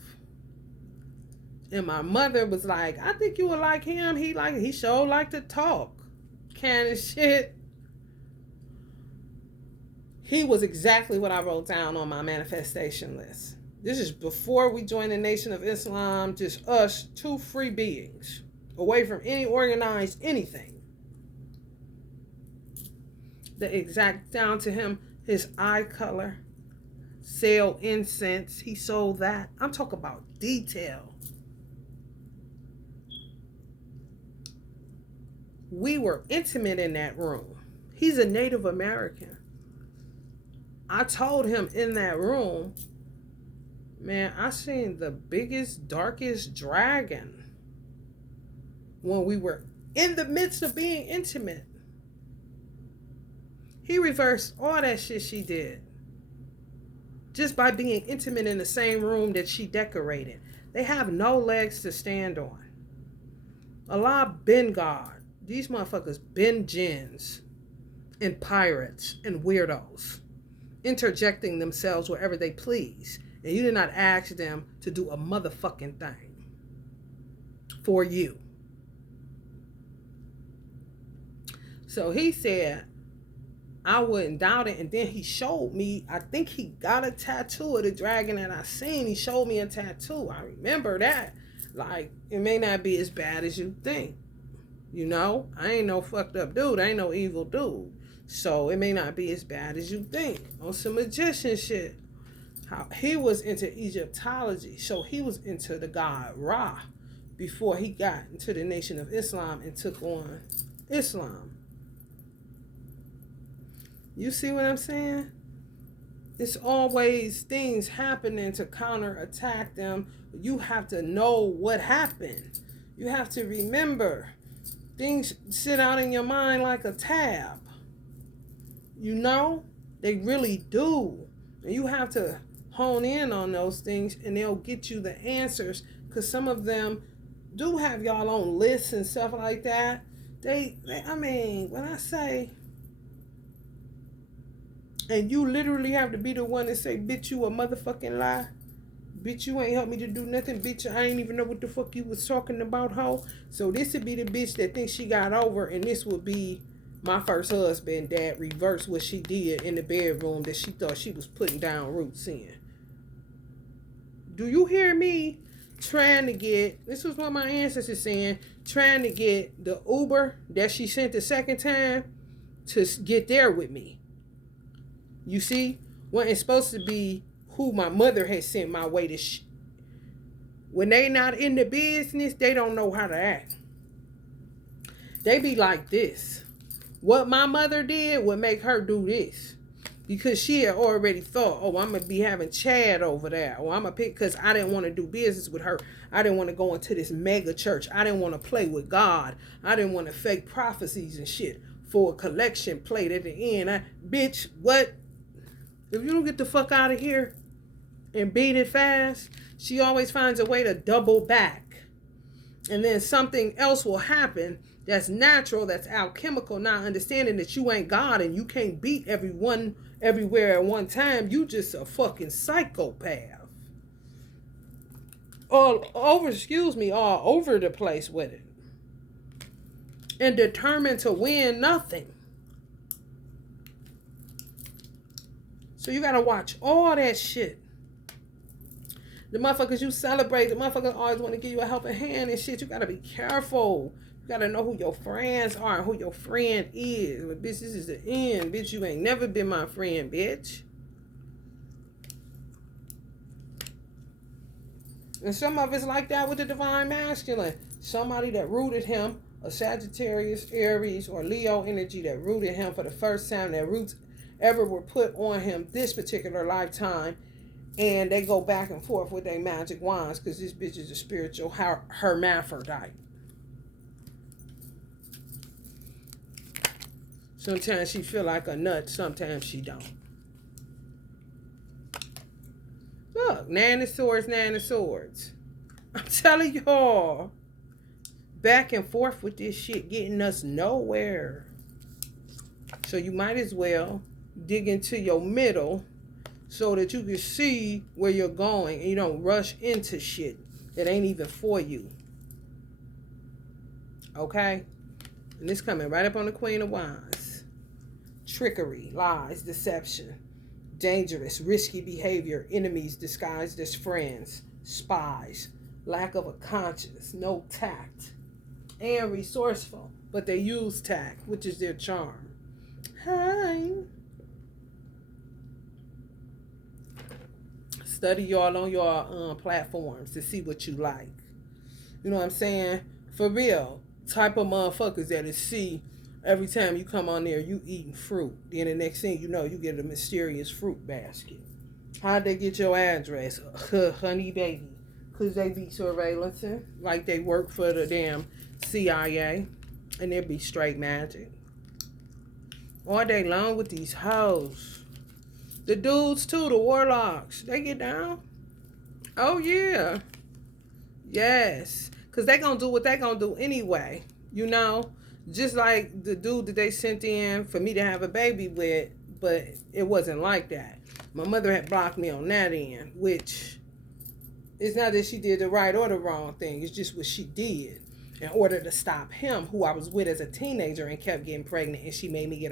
And my mother was like, I think you would like him. He sure like to talk. Kind of shit. He was exactly what I wrote down on my manifestation list. This is before we joined the Nation of Islam, just us, two free beings, away from any organized anything. the exact down to him, his eye color, sell incense. He sold that. I'm talking about detail. We were intimate in that room. He's a Native American. I told him in that room, man, I seen the biggest, darkest dragon when we were in the midst of being intimate. He reversed all that shit she did just by being intimate in the same room that she decorated. They have no legs to stand on. Allah been God. These motherfuckers been jinns and pirates and weirdos, interjecting themselves wherever they please. And you did not ask them to do a motherfucking thing for you. So he said, I wouldn't doubt it. And then he showed me, I think he got a tattoo of the dragon that I seen. He showed me a tattoo. I remember that. Like, it may not be as bad as you think. You know, I ain't no fucked up dude. I ain't no evil dude. So it may not be as bad as you think. On some magician shit. How he was into Egyptology. So he was into the god Ra before he got into the Nation of Islam and took on Islam. You see what I'm saying? It's always things happening to counterattack them. You have to know what happened. You have to remember. Things sit out in your mind like a tab. You know? They really do. And you have to hone in on those things and they'll get you the answers. Because some of them do have y'all on lists and stuff like that. I mean, when I say... And you literally have to be the one to say, bitch, you a motherfucking lie. Bitch, you ain't helped me to do nothing. Bitch, I ain't even know what the fuck you was talking about, hoe. So this would be the bitch that thinks she got over, and this would be my first husband that reversed what she did in the bedroom that she thought she was putting down roots in. Do you hear me trying to get, this was what my ancestors saying, trying to get the Uber that she sent the second time to get there with me. You see, when it's supposed to be who my mother had sent my way to when they not in the business, they don't know how to act. They be like this. What my mother did would make her do this. Because she had already thought, oh, I'm going to be having Chad over there. Or I'm going to pick, because I didn't want to do business with her. I didn't want to go into this mega church. I didn't want to play with God. I didn't want to fake prophecies and shit for a collection plate at the end. Bitch, what? If you don't get the fuck out of here and beat it fast, she always finds a way to double back. And then something else will happen that's natural, that's alchemical, not understanding that you ain't God and you can't beat everyone everywhere at one time. You just a fucking psychopath. All over the place with it. And determined to win nothing. So you gotta watch all that shit. The motherfuckers you celebrate, the motherfuckers always want to give you a helping hand and shit. You gotta be careful. You gotta know who your friends are and who your friend is. But bitch, this is the end. Bitch, you ain't never been my friend, bitch. And some of it's like that with the divine masculine. Somebody that rooted him, a Sagittarius, Aries, or Leo energy that rooted him for the first time, that roots ever were put on him this particular lifetime, and they go back and forth with their magic wands because this bitch is a spiritual hermaphrodite. Sometimes she feel like a nut, sometimes she don't. Look, Nine of Swords. I'm telling y'all, back and forth with this shit getting us nowhere. So you might as well dig into your middle so that you can see where you're going and you don't rush into shit that ain't even for you. Okay? And this coming right up on the Queen of Wands. Trickery, lies, deception, dangerous, risky behavior, enemies disguised as friends, spies, lack of a conscience, no tact, and resourceful, but they use tact, which is their charm. Hi. Study y'all on your platforms to see what you like. You know what I'm saying? For real. Type of motherfuckers that'll see every time you come on there, you eating fruit. Then the next thing you know, you get a mysterious fruit basket. How'd they get your address? Honey baby. Because they be surveillancing like they work for the damn CIA. And it be straight magic. All day long with these hoes. The dudes too, the warlocks. They get down. Oh yeah. Yes. Because they gonna do what they gonna do anyway. You know? Just like the dude that they sent in for me to have a baby with, but it wasn't like that. My mother had blocked me on that end, which it's not that she did the right or the wrong thing. It's just what she did in order to stop him, who I was with as a teenager and kept getting pregnant, and she made me get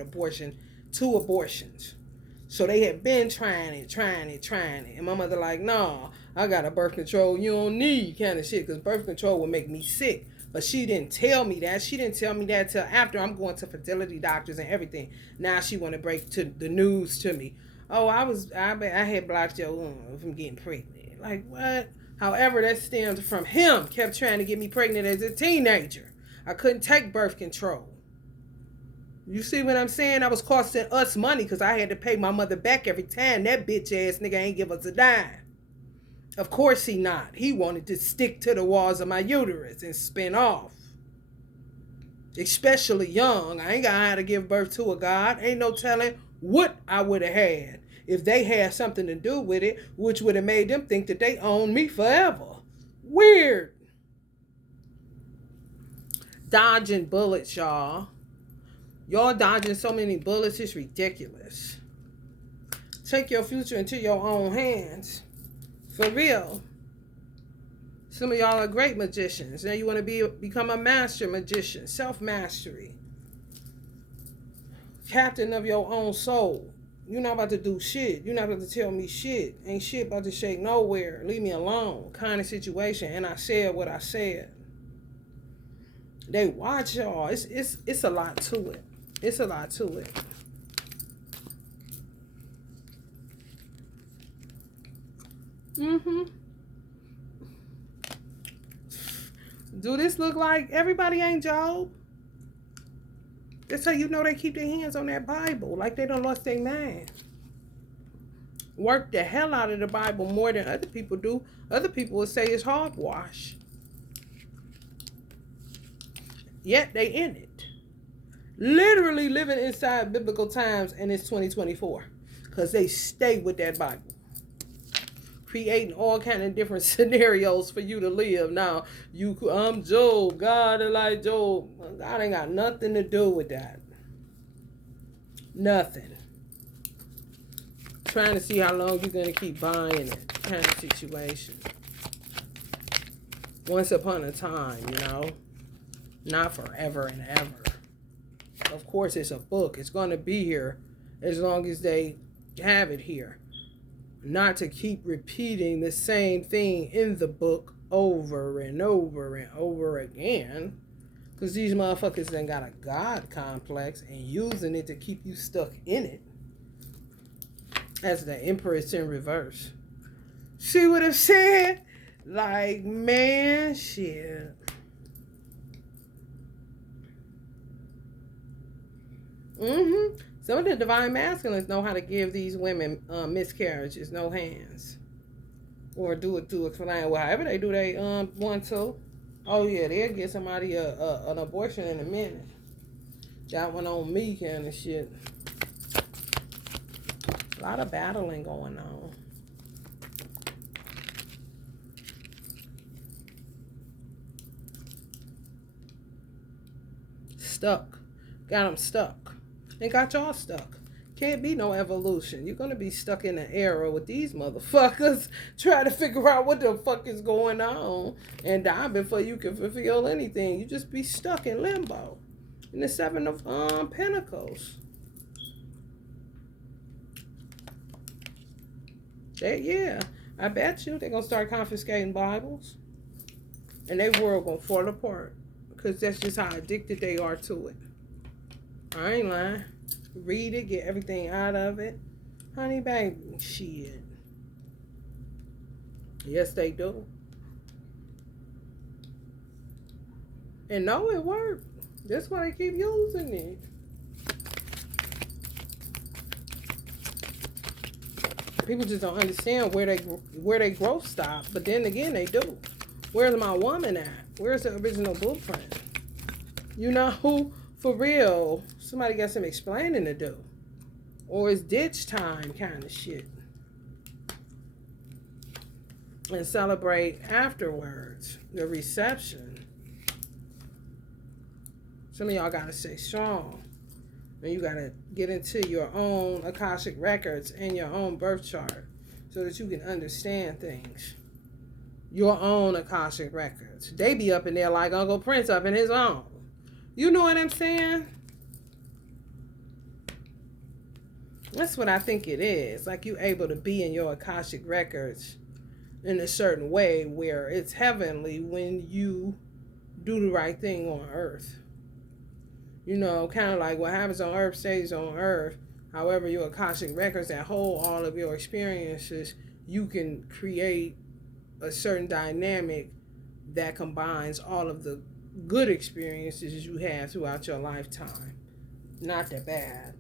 two abortions. So they had been trying it. And my mother like, no, I got a birth control you don't need kind of shit, because birth control would make me sick. But she didn't tell me that. She didn't tell me that till after I'm going to fertility doctors and everything. Now she want to break to the news to me. Oh, I had blocked your womb from getting pregnant. Like, what? However, that stems from him kept trying to get me pregnant as a teenager. I couldn't take birth control. You see what I'm saying? I was costing us money because I had to pay my mother back every time. That bitch ass nigga ain't give us a dime. Of course he not. He wanted to stick to the walls of my uterus and spin off. Especially young. I ain't got how to give birth to a god. Ain't no telling what I would have had if they had something to do with it, which would have made them think that they owned me forever. Weird. Dodging bullets, y'all. Y'all dodging so many bullets, it's ridiculous. Take your future into your own hands. For real. Some of y'all are great magicians. Now you want to become a master magician. Self-mastery. Captain of your own soul. You're not about to do shit. You're not about to tell me shit. Ain't shit about to shake nowhere. Leave me alone. Kind of situation. And I said what I said. They watch y'all. It's a lot to it. It's a lot to it. Mm-hmm. Do this look like everybody ain't Job? That's how you know they keep their hands on that Bible. Like they done lost their mind. Work the hell out of the Bible more than other people do. Other people would say it's hogwash. Yet they in it. Literally living inside biblical times, and it's 2024. Because they stay with that Bible. Creating all kind of different scenarios for you to live. Now, I'm Job. God is like Job. God ain't got nothing to do with that. Nothing. Trying to see how long you're going to keep buying it. Kind of situation. Once upon a time, you know. Not forever and ever. Of course, it's a book. It's going to be here as long as they have it here. Not to keep repeating the same thing in the book over and over and over again. Because these motherfuckers then got a God complex and using it to keep you stuck in it. As the Empress in reverse. She would have said, like, man, shit. Mm-hmm. Some of the divine masculines know how to give these women miscarriages, no hands. Or do it to explain. Well, however they do, they want to. Oh, yeah, they'll get somebody an abortion in a minute. That one on me kind of shit. A lot of battling going on. Stuck. Got them stuck. And got y'all stuck. Can't be no evolution. You're going to be stuck in an era with these motherfuckers trying to figure out what the fuck is going on and die before you can fulfill anything. You just be stuck in limbo. In the Seven of Pentacles. Yeah, I bet you they're going to start confiscating Bibles. And their world going to fall apart. Because that's just how addicted they are to it. I ain't lying. Read it, get everything out of it. Honey, baby, shit. Yes, they do. And no, it worked. That's why they keep using it. People just don't understand where they growth stop. But then again, they do. Where's my woman at? Where's the original blueprint? You know, for real, somebody got some explaining to do. Or it's ditch time kind of shit. And celebrate afterwards, the reception. Some of y'all gotta stay strong. And you gotta get into your own Akashic records and your own birth chart so that you can understand things. Your own Akashic records. They be up in there like Uncle Prince up in his own. You know what I'm saying? That's what I think it is. Like you able to be in your Akashic records in a certain way where it's heavenly when you do the right thing on earth. You know, kind of like what happens on earth stays on earth. However, your Akashic records that hold all of your experiences, you can create a certain dynamic that combines all of the good experiences you have throughout your lifetime. Not that bad.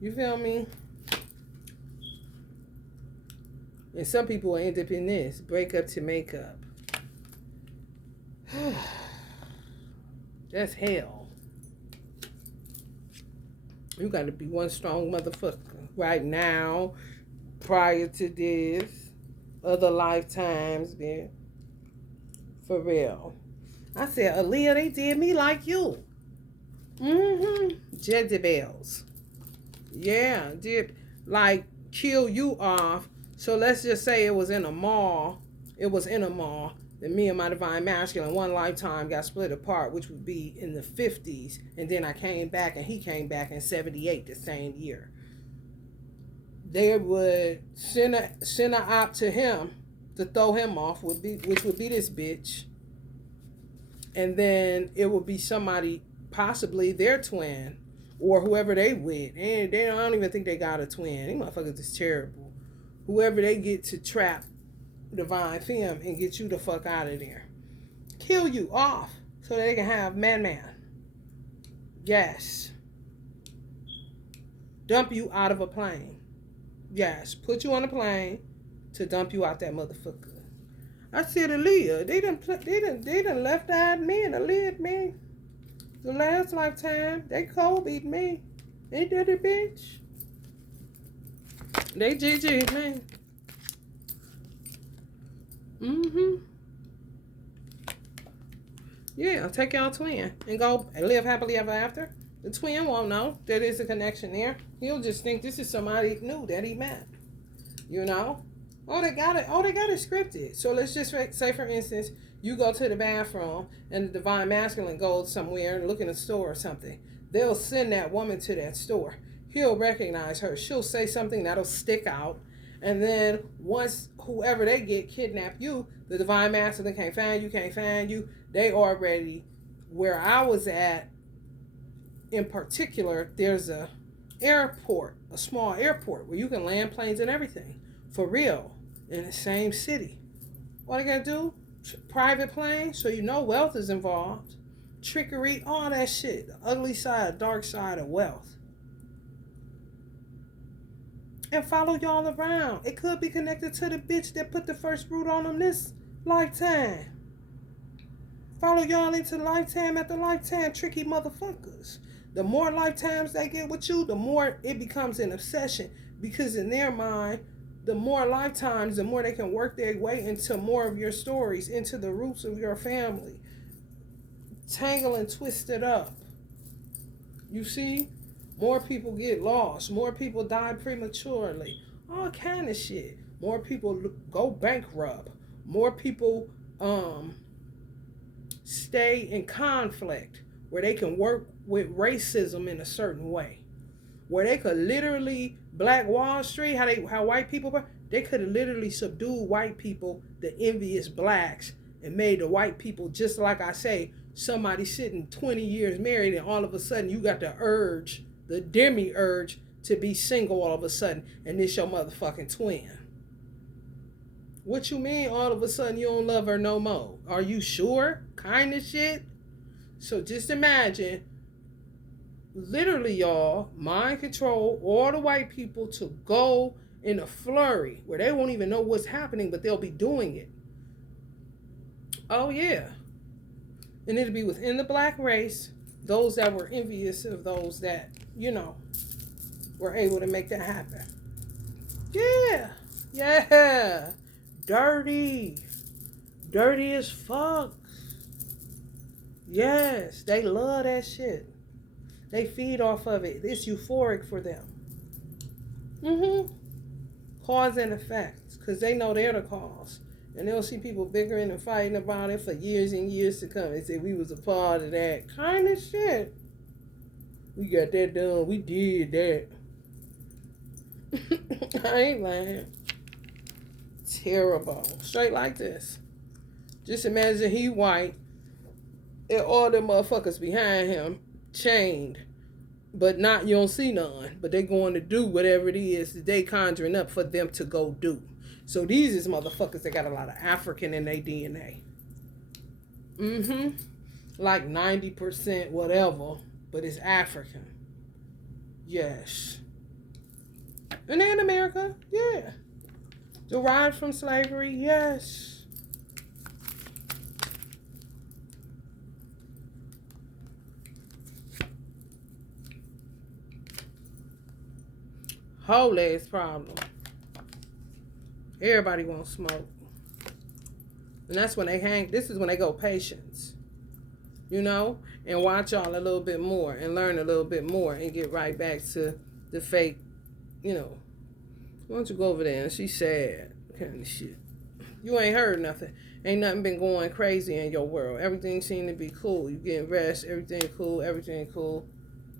You feel me? And some people end up in this, break up to make up. That's hell. You got to be one strong motherfucker right now, prior to this, other lifetimes, man. For real. I said, Aaliyah, they did me like you. Jezebels. Yeah, did like kill you off. So let's just say it was in a mall. It was in a mall. And me and my divine masculine one lifetime got split apart, which would be in the 50s. And then I came back and he came back in 78 the same year. They would send a op to him to throw him off, which would be this bitch. And then it would be somebody, possibly their twin, or whoever they with. And I don't even think they got a twin. These motherfuckers is terrible. Whoever they get to trap divine femme and get you the fuck out of there. Kill you off so they can have man. Yes. Dump you out of a plane. Yes. Put you on a plane to dump you out that motherfucker. I said, Aaliyah, they done left-eyed me and Aaliyah me. The last lifetime, they Kobe'd me. They did it, bitch. They GG'd me. Yeah, take y'all twin and go and live happily ever after. The twin won't know that there's a connection there. He'll just think this is somebody new that he met. You know? Oh, they got it scripted. So let's just say, for instance, you go to the bathroom and the divine masculine goes somewhere and look in a store or something. They'll send that woman to that store. He'll recognize her. She'll say something that'll stick out. And then once whoever they get kidnap you, the divine masculine can't find you. They already, where I was at in particular, there's a airport, a small airport where you can land planes and everything. For real. In the same city. What I gotta do? Private plane, so you know wealth is involved. Trickery, all that shit. The ugly side, dark side of wealth. And follow y'all around. It could be connected to the bitch that put the first root on them this lifetime. Follow y'all into lifetime after lifetime, tricky motherfuckers. The more lifetimes they get with you, the more it becomes an obsession. Because in their mind, the more lifetimes, the more they can work their way into more of your stories, into the roots of your family. Tangle and twist it up. You see? More people get lost. More people die prematurely. All kind of shit. More people go bankrupt. More people stay in conflict where they can work with racism in a certain way. Where they could literally, Black Wall Street, how white people, they could have literally subdued white people, the envious blacks, and made the white people, just like I say, somebody sitting 20 years married and all of a sudden you got the urge the demiurge to be single all of a sudden, and this your motherfucking twin. What you mean all of a sudden you don't love her no more? Are you sure? Kind of shit. So just imagine, literally, y'all, mind control all the white people to go in a flurry where they won't even know what's happening, but they'll be doing it. Oh, yeah. And it'll be within the black race, those that were envious of those that, were able to make that happen. Yeah. Yeah. Dirty. Dirty as fuck. Yes. They love that shit. They feed off of it. It's euphoric for them. Cause and effect. Because they know they're the cause. And they'll see people bickering and fighting about it for years and years to come. They say, we was a part of that kind of shit. We got that done. We did that. I ain't lying. Terrible. Straight like this. Just imagine he white and all them motherfuckers behind him chained. But not, you don't see none. But they going to do whatever it is that they conjuring up for them to go do. So these is motherfuckers that got a lot of African in their DNA. Like 90% whatever, but it's African. Yes. And they're in America, yeah. Derived from slavery, yes. Whole ass problem. Everybody wants smoke. And that's when they hang. This is when they go patience. And watch y'all a little bit more and learn a little bit more and get right back to the fake, Why don't you go over there? And she's sad. Kind of shit. You ain't heard nothing. Ain't nothing been going crazy in your world. Everything seemed to be cool. You getting rest. Everything cool.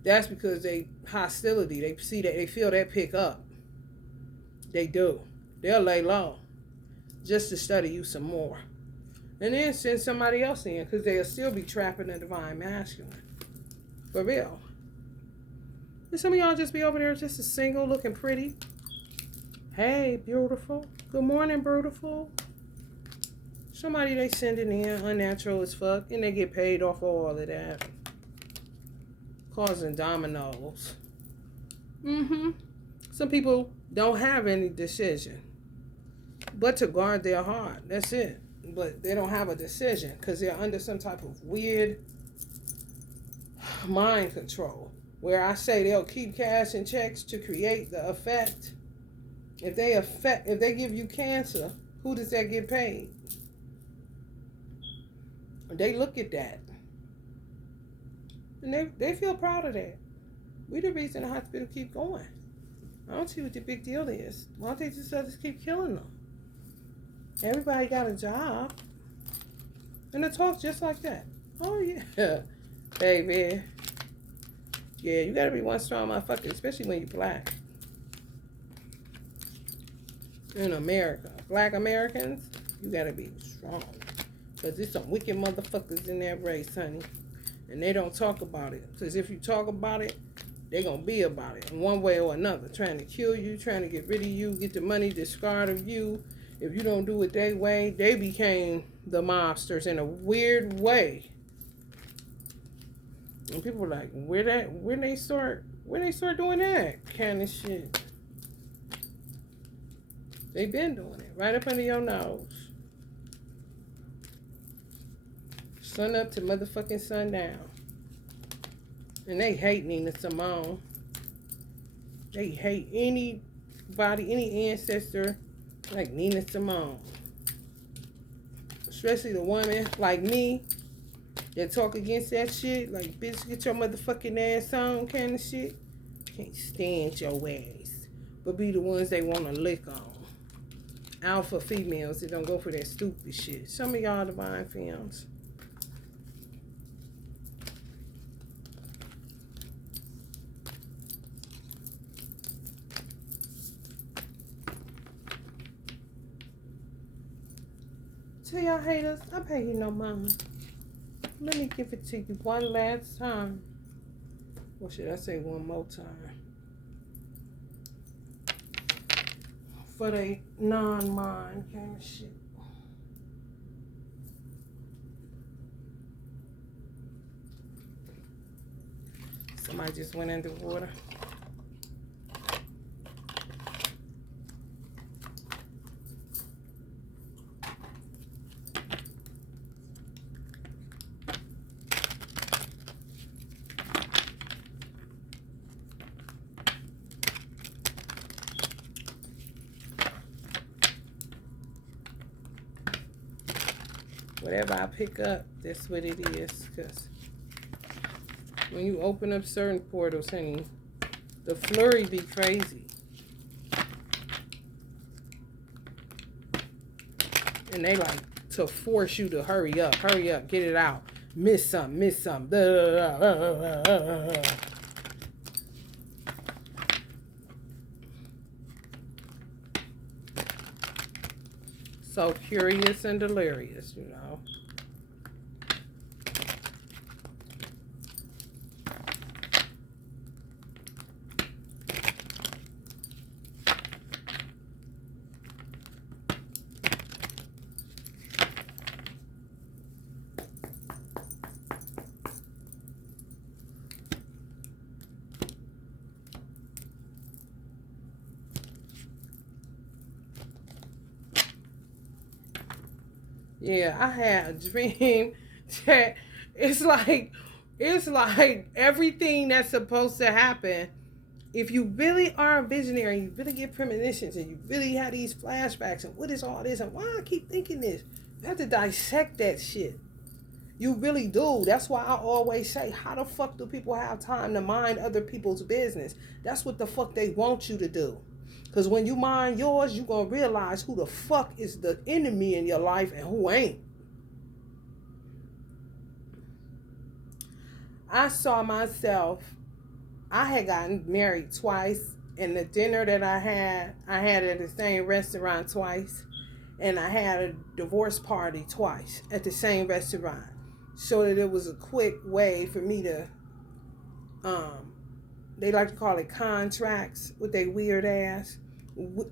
That's because they hostility. They see that, they feel that pick up. They do. They'll lay low just to study you some more. And then send somebody else in because they'll still be trapping the divine masculine. For real. And some of y'all just be over there just a single looking pretty. Hey, beautiful. Good morning, beautiful. Somebody they sending in unnatural as fuck and they get paid off of all of that. Causing dominoes. Some people don't have any decision but to guard their heart. That's it. But they don't have a decision because they're under some type of weird mind control. Where I say they'll keep cash and checks to create the effect. If they give you cancer, who does that get paid? They look at that. And they feel proud of that. We the reason the hospital keep going. I don't see what the big deal is. Why don't they just keep killing them? Everybody got a job. And it talks just like that. Oh, yeah. Baby. Yeah, you gotta be one strong motherfucker, especially when you're black. In America. Black Americans, you gotta be strong. Because there's some wicked motherfuckers in that race, honey. And they don't talk about it. Because if you talk about it, they're going to be about it in one way or another. Trying to kill you, trying to get rid of you, get the money, discard of you. If you don't do it their way, they became the mobsters in a weird way. And people are like, when they start doing that kind of shit? They been doing it right up under your nose. Sun up to motherfucking sundown. And they hate Nina Simone. They hate anybody, any ancestor like Nina Simone. Especially the women like me that talk against that shit. Like, bitch, get your motherfucking ass on kind of shit. Can't stand your ass. But be the ones they want to lick on. Alpha females that don't go for that stupid shit. Some of y'all divine films. To y'all haters, I pay you no mind. Let me give it to you one last time. Or should I say one more time? For the non-mind kind of shit. Somebody just went into water. Whatever I pick up, that's what it is. Because when you open up certain portals, honey, the flurry be crazy. And they like to force you to hurry up, get it out. Miss something. So curious and delirious, you know. Yeah, I had a dream that it's like everything that's supposed to happen. If you really are a visionary, you really get premonitions, and you really have these flashbacks, and what is all this, and why I keep thinking this? You have to dissect that shit. You really do. That's why I always say, how the fuck do people have time to mind other people's business? That's what the fuck they want you to do. Because when you mind yours, you're going to realize who the fuck is the enemy in your life and who ain't. I saw myself, I had gotten married twice, and the dinner that I had at the same restaurant twice, and I had a divorce party twice at the same restaurant. So that it was a quick way for me to, they like to call it contracts with their weird ass.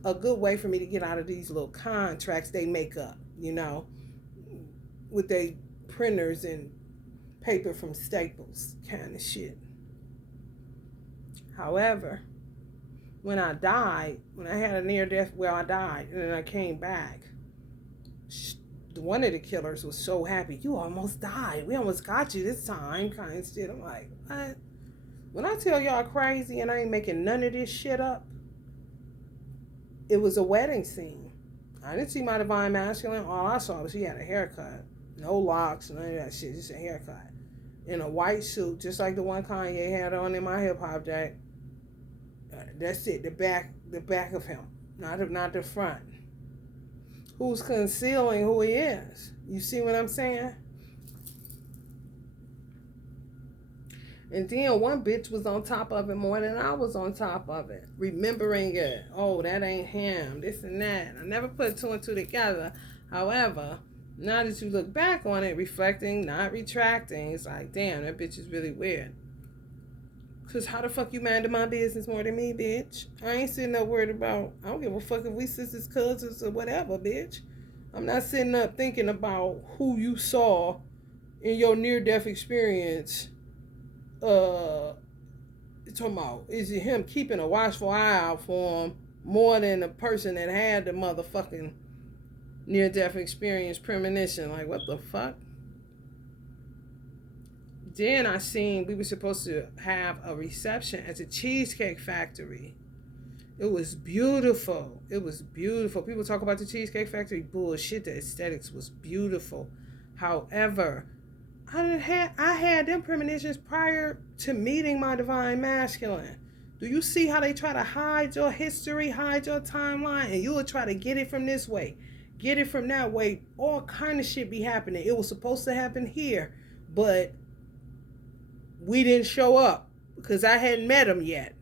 A good way for me to get out of these little contracts they make up, you know, with their printers and paper from Staples kind of shit. However, when I had a near death where I died and then I came back, one of the killers was so happy. You almost died. We almost got you this time, kind of shit. I'm like, what? When I tell y'all crazy and I ain't making none of this shit up, it was a wedding scene. I didn't see my divine masculine. All I saw was he had a haircut. No locks, none of that shit. Just a haircut. In a white suit, just like the one Kanye had on in my hip hop deck. That's it. The back of him. Not the front. Who's concealing who he is? You see what I'm saying? And then one bitch was on top of it more than I was on top of it. Remembering it. Oh, that ain't him. This and that. I never put two and two together. However, now that you look back on it, reflecting, not retracting, it's like, damn, that bitch is really weird. Because how the fuck you minding my business more than me, bitch? I ain't sitting up worried about, I don't give a fuck if we sisters, cousins, or whatever, bitch. I'm not sitting up thinking about who you saw in your near-death experience. Talking about, is it him keeping a watchful eye out for him more than the person that had the motherfucking near-death experience premonition? Like, what the fuck? Then I seen we were supposed to have a reception at the Cheesecake Factory. It was beautiful. People talk about the Cheesecake Factory bullshit. The aesthetics was beautiful. However, I had them premonitions prior to meeting my divine masculine. Do you see how they try to hide your history, hide your timeline, and you will try to get it from this way, get it from that way? All kind of shit be happening. It was supposed to happen here, but we didn't show up because I hadn't met him yet.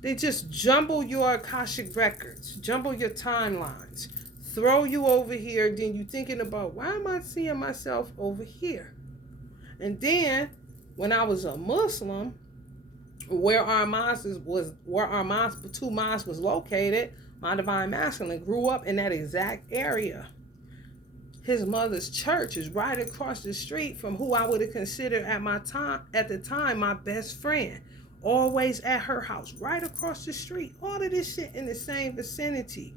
They just jumble your Akashic records, jumble your timelines, throw you over here, then you thinking about, why am I seeing myself over here? And then, when I was a Muslim, where our two mosques was located, my divine masculine grew up in that exact area. His mother's church is right across the street from who I would have considered at the time my best friend. Always at her house, right across the street. All of this shit in the same vicinity.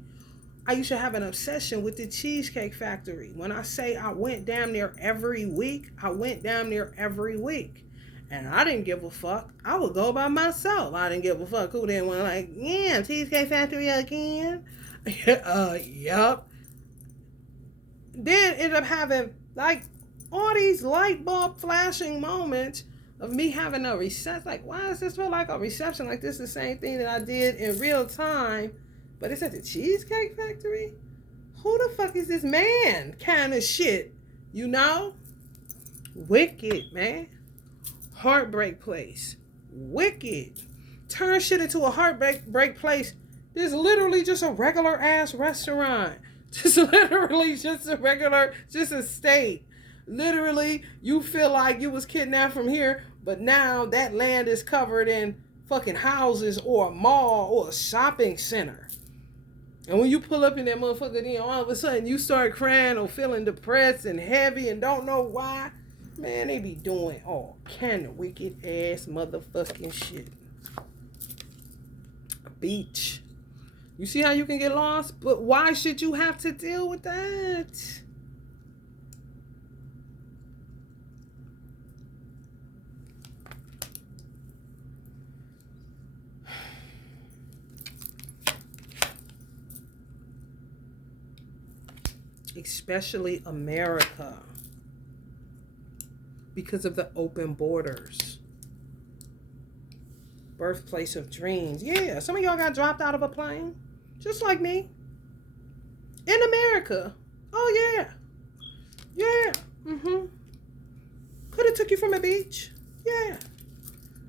I used to have an obsession with the Cheesecake Factory. When I say I went damn near every week, I went damn near every week. And I didn't give a fuck. I would go by myself. I didn't give a fuck who didn't want to, like, yeah, Cheesecake Factory again. Yup. Then ended up having like all these light bulb flashing moments of me having a reception. Like, why does this feel like a reception? Like, this is the same thing that I did in real time, but it's at the Cheesecake Factory? Who the fuck is this man? Kind of shit, you know? Wicked, man. Heartbreak place. Wicked. Turn shit into a heartbreak place. There's literally just a regular ass restaurant. Just literally just a regular, just a state. Literally, you feel like you was kidnapped from here, but now that land is covered in fucking houses or a mall or a shopping center. And when you pull up in that motherfucker, then all of a sudden you start crying or feeling depressed and heavy and don't know why. Man, they be doing all kind of wicked ass motherfucking shit. A beach. You see how you can get lost? But why should you have to deal with that? Especially America. Because of the open borders. Birthplace of dreams. Yeah, some of y'all got dropped out of a plane. Just like me. In America. Oh, yeah. Yeah. Mm-hmm. Could have took you from a beach. Yeah.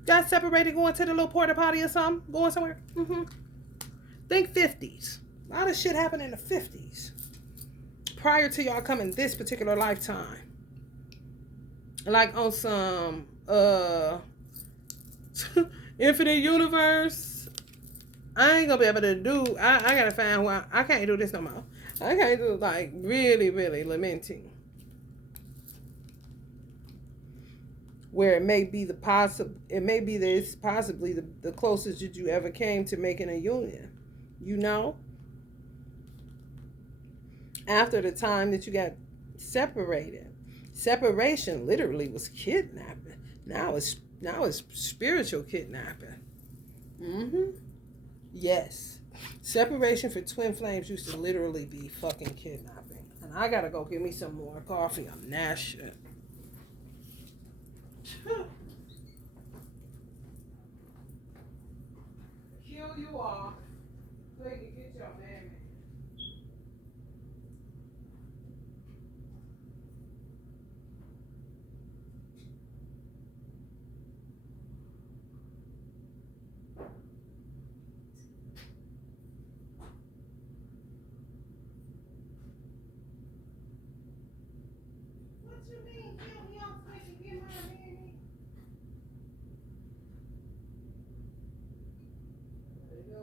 Got separated going to the little porta potty or something. Going somewhere. Mm-hmm. Think 50s. A lot of shit happened in the 50s. Prior to y'all coming this particular lifetime. Like on some Infinite Universe. I ain't gonna be able to do. I gotta find why I can't do this no more. I can't do like really, really lamenting. Where it may be this possibly the closest that you ever came to making a union. You know? After the time that you got separated. Separation literally was kidnapping. Now it's spiritual kidnapping. Mm-hmm. Yes. Separation for twin flames used to literally be fucking kidnapping. And I gotta go get me some more coffee on that shit. Kill you all. So you can get your man. What you mean, kill me off so you can get my man? There you go.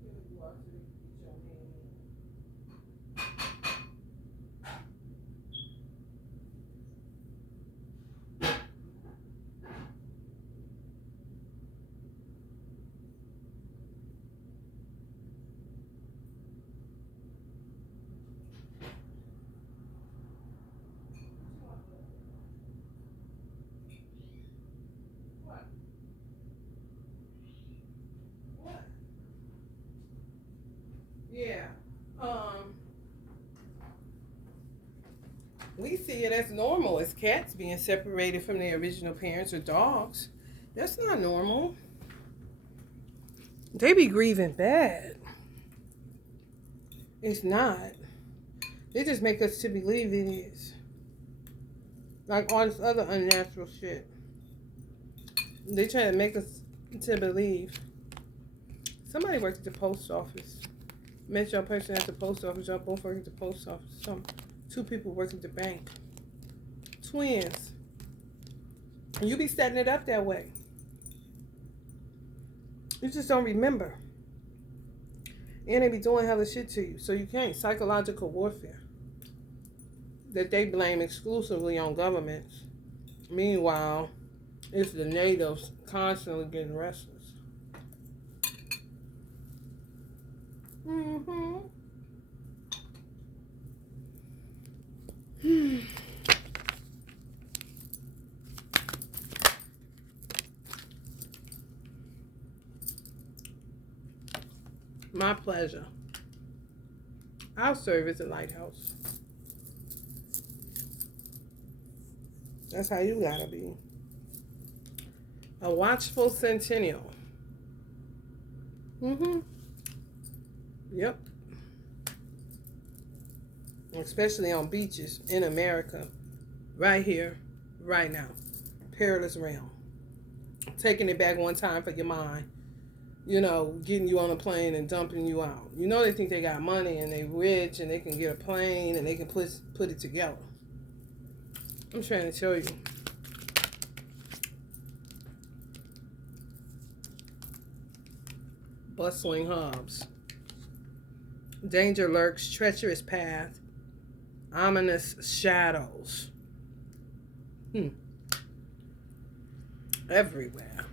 Kill you off so you can get your man. What? What? Yeah. We see it as normal as cats being separated from their original parents or dogs. That's not normal. They be grieving bad. It's not. They just make us to believe it is. Like all this other unnatural shit. They try to make us to believe. Somebody worked at the post office. Met your person at the post office. Y'all both work at the post office. Two people work at the bank. Twins. You be setting it up that way. You just don't remember. And they be doing hella shit to you. So you can't. Psychological warfare. That they blame exclusively on governments. Meanwhile, it's the natives constantly getting restless. Mm-hmm. My pleasure. I'll serve as a lighthouse. That's how you gotta be. A watchful centennial. Mm-hmm. Yep. Especially on beaches in America. Right here, right now. Perilous realm. Taking it back one time for your mind. You know, getting you on a plane and dumping you out. You know they think they got money and they rich and they can get a plane and they can put it together. I'm trying to show you. Bustling hubs. Danger lurks, treacherous path, ominous shadows. Everywhere.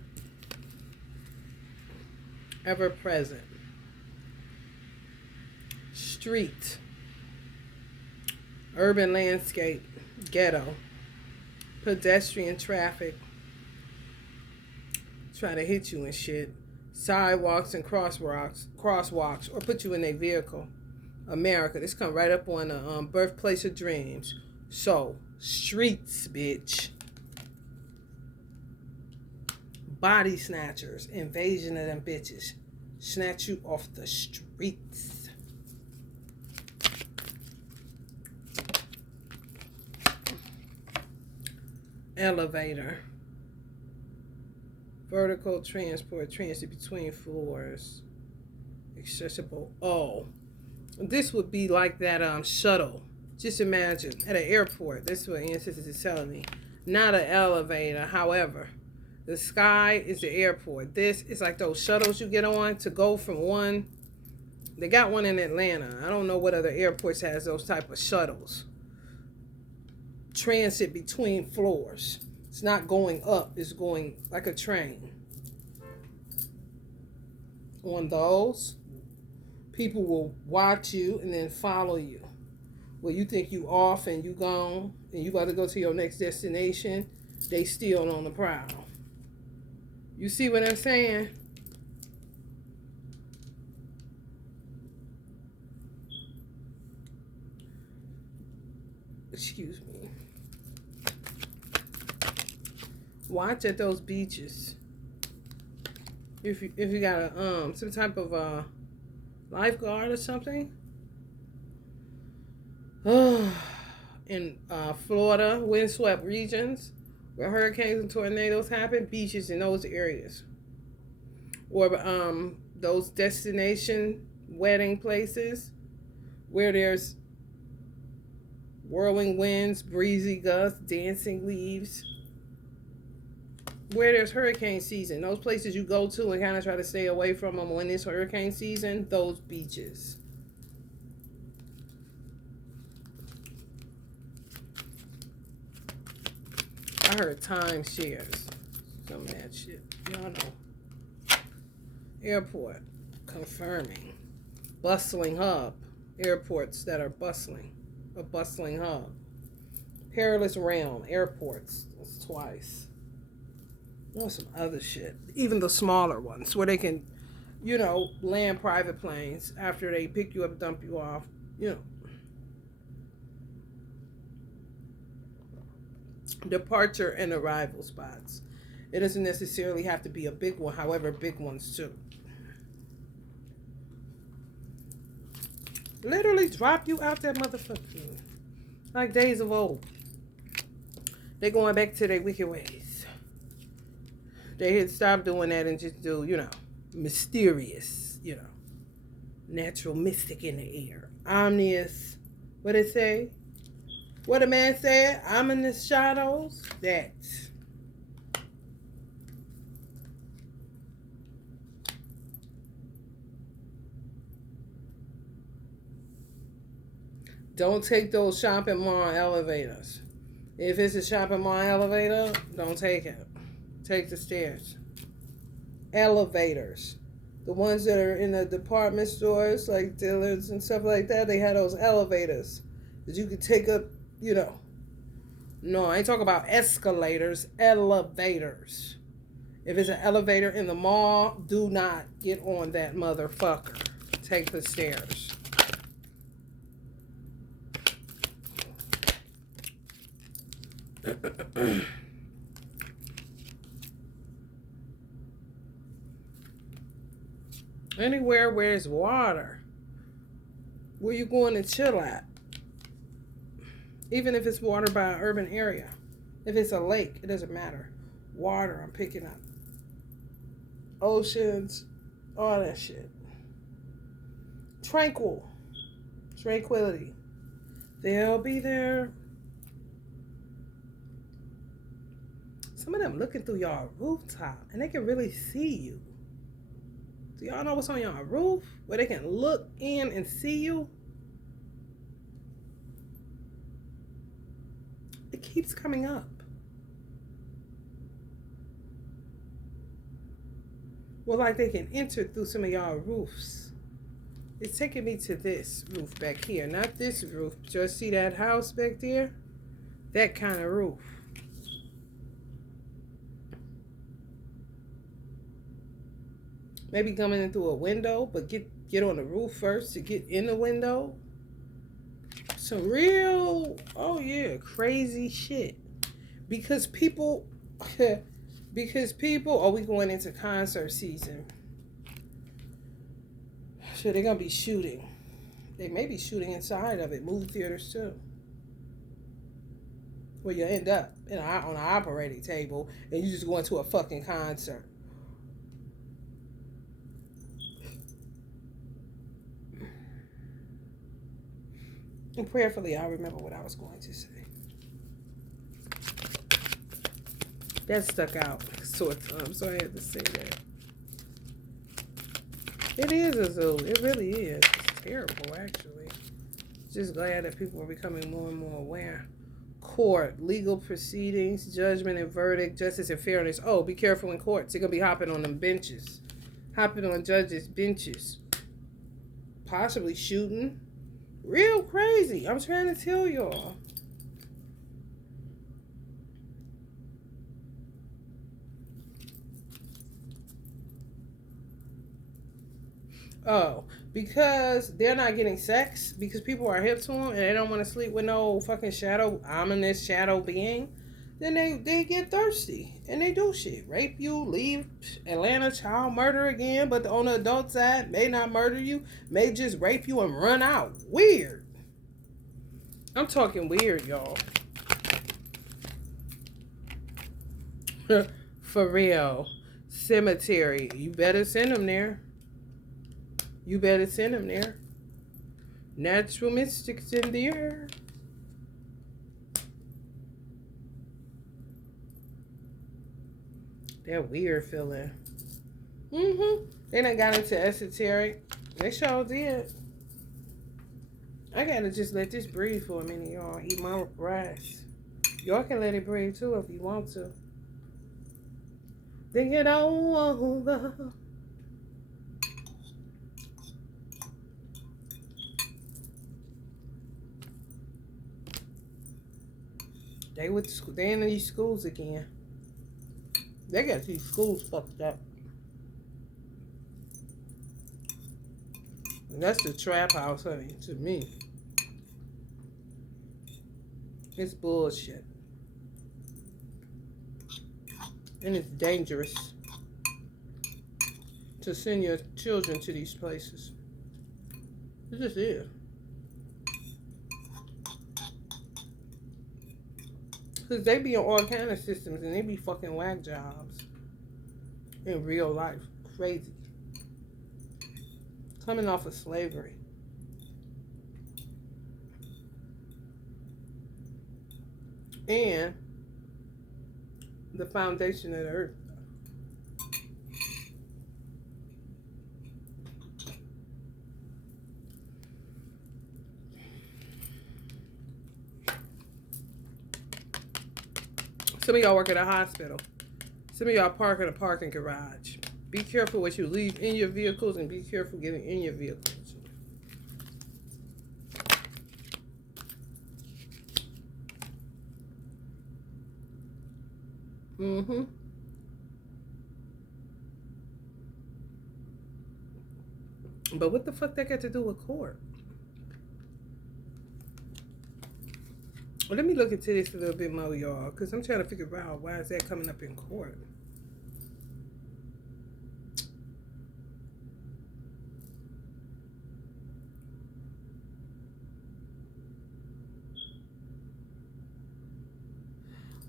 Ever present. Street. Urban landscape. Ghetto. Pedestrian traffic. Try to hit you and shit. Sidewalks and crosswalks, or put you in a vehicle. America. This come right up on the birthplace of dreams. So, streets, bitch. Body snatchers, invasion of them bitches. Snatch you off the streets. Elevator. Vertical transport, transit between floors. Accessible. Oh, this would be like that shuttle. Just imagine at an airport. That's what Ancestors is telling me. Not an elevator, however. The sky is the airport. This is like those shuttles you get on to go from one. They got one in Atlanta. I don't know what other airports has those type of shuttles. Transit between floors. It's not going up. It's going like a train. On those, people will watch you and then follow you. Well, you think you off and you gone and you about to go to your next destination. They still on the prowl. You see what I'm saying? Excuse me. Watch at those beaches. If you got a some type of lifeguard or something. In Florida, windswept regions where hurricanes and tornadoes happen, beaches in those areas. Or those destination wedding places where there's whirling winds, breezy gusts, dancing leaves. Where there's hurricane season, those places you go to and kind of try to stay away from them when it's hurricane season, those beaches. I heard timeshares. Some of that shit. Y'all know. Airport. Confirming. Bustling hub. Airports that are bustling. A bustling hub. Perilous realm. Airports. That's twice. There's some other shit. Even the smaller ones where they can, land private planes after they pick you up, dump you off. Departure and arrival spots. It doesn't necessarily have to be a big one, however, big ones too. Literally drop you out that motherfucker. Like days of old. They going back to their wicked ways. They had stopped doing that and just do, mysterious, natural mystic in the air. Omnious, what it say? What a man said, ominous shadows, that. Don't take those shopping mall elevators. If it's a shopping mall elevator, don't take it. Take the stairs. Elevators. The ones that are in the department stores, like Dillard's and stuff like that, they had those elevators that you could take up, you know. No, I ain't talking about escalators, elevators. If it's an elevator in the mall, do not get on that motherfucker. Take the stairs. Anywhere where it's water, where you going to chill at. Even if it's water by an urban area. If it's a lake, it doesn't matter. Water, I'm picking up. Oceans, all that shit. Tranquility. They'll be there. Some of them looking through y'all rooftop, and they can really see you. Do y'all know what's on y'all roof? Where they can look in and see you? It keeps coming up. Well, like they can enter through some of y'all roofs. It's taking me to this roof back here. Not this roof. Just see that house back there? That kind of roof. Maybe coming in through a window, but get on the roof first to get in the window. Some real, oh yeah, crazy shit. Because people, are we going into concert season? So they're going to be shooting. They may be shooting inside of it, movie theaters too. Where you end up on an operating table and you just go into a fucking concert. And prayerfully, I remember what I was going to say. That stuck out sore thumb, so I had to say that. It is a zoo. It really is. It's terrible, actually. Just glad that people are becoming more and more aware. Court, legal proceedings, judgment and verdict, justice and fairness. Oh, be careful in courts. You're going to be hopping on them benches. Hopping on judges' benches. Possibly shooting. Real crazy. I'm trying to tell y'all. Oh, because they're not getting sex, because people are hip to them and they don't want to sleep with no fucking ominous shadow being, then they get thirsty and they do shit. Rape you, leave Atlanta, child murder again, but on the adult side, may not murder you, may just rape you and run out. Weird. I'm talking weird, y'all. For real. Cemetery. You better send them there. You better send them there. Natural mystics in the air. That weird feeling. They done got into esoteric. They sure did. I gotta just let this breathe for a minute, y'all. Eat my rice. Y'all can let it breathe too if you want to. Think it over. They in these schools again. They got these schools fucked up. And that's the trap house, honey, to me. It's bullshit. And it's dangerous to send your children to these places. It just is. Because they be on all kind of systems and they be fucking whack jobs in real life. Crazy. Coming off of slavery. And the foundation of the earth. Some of y'all work at a hospital. Some of y'all park in a parking garage. Be careful what you leave in your vehicles and be careful getting in your vehicles. Mm-hmm. But what the fuck that got to do with court? Well, let me look into this a little bit more, y'all, because I'm trying to figure out why is that coming up in court.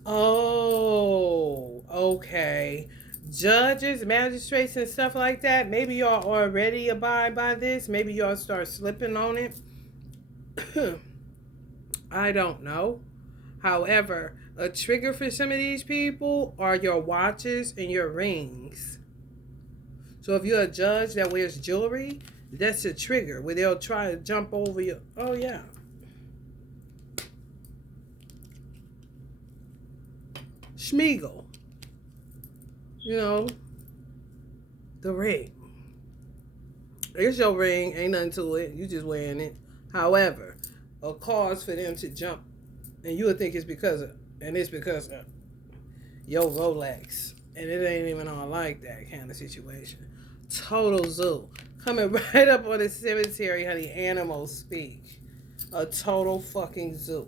Oh, okay. Judges, magistrates, and stuff like that. Maybe y'all already abide by this. Maybe y'all start slipping on it. I don't know. However, a trigger for some of these people are your watches and your rings. So if you're a judge that wears jewelry, that's a trigger where they'll try to jump over you. Oh, yeah. Schmiegel. You know, the ring. It's your ring. Ain't nothing to it. You just wearing it. However, a cause for them to jump, and you would think it's because of your Rolex. And it ain't even all like that kind of situation. Total zoo. Coming right up on the cemetery, honey. Animals speak. A total fucking zoo.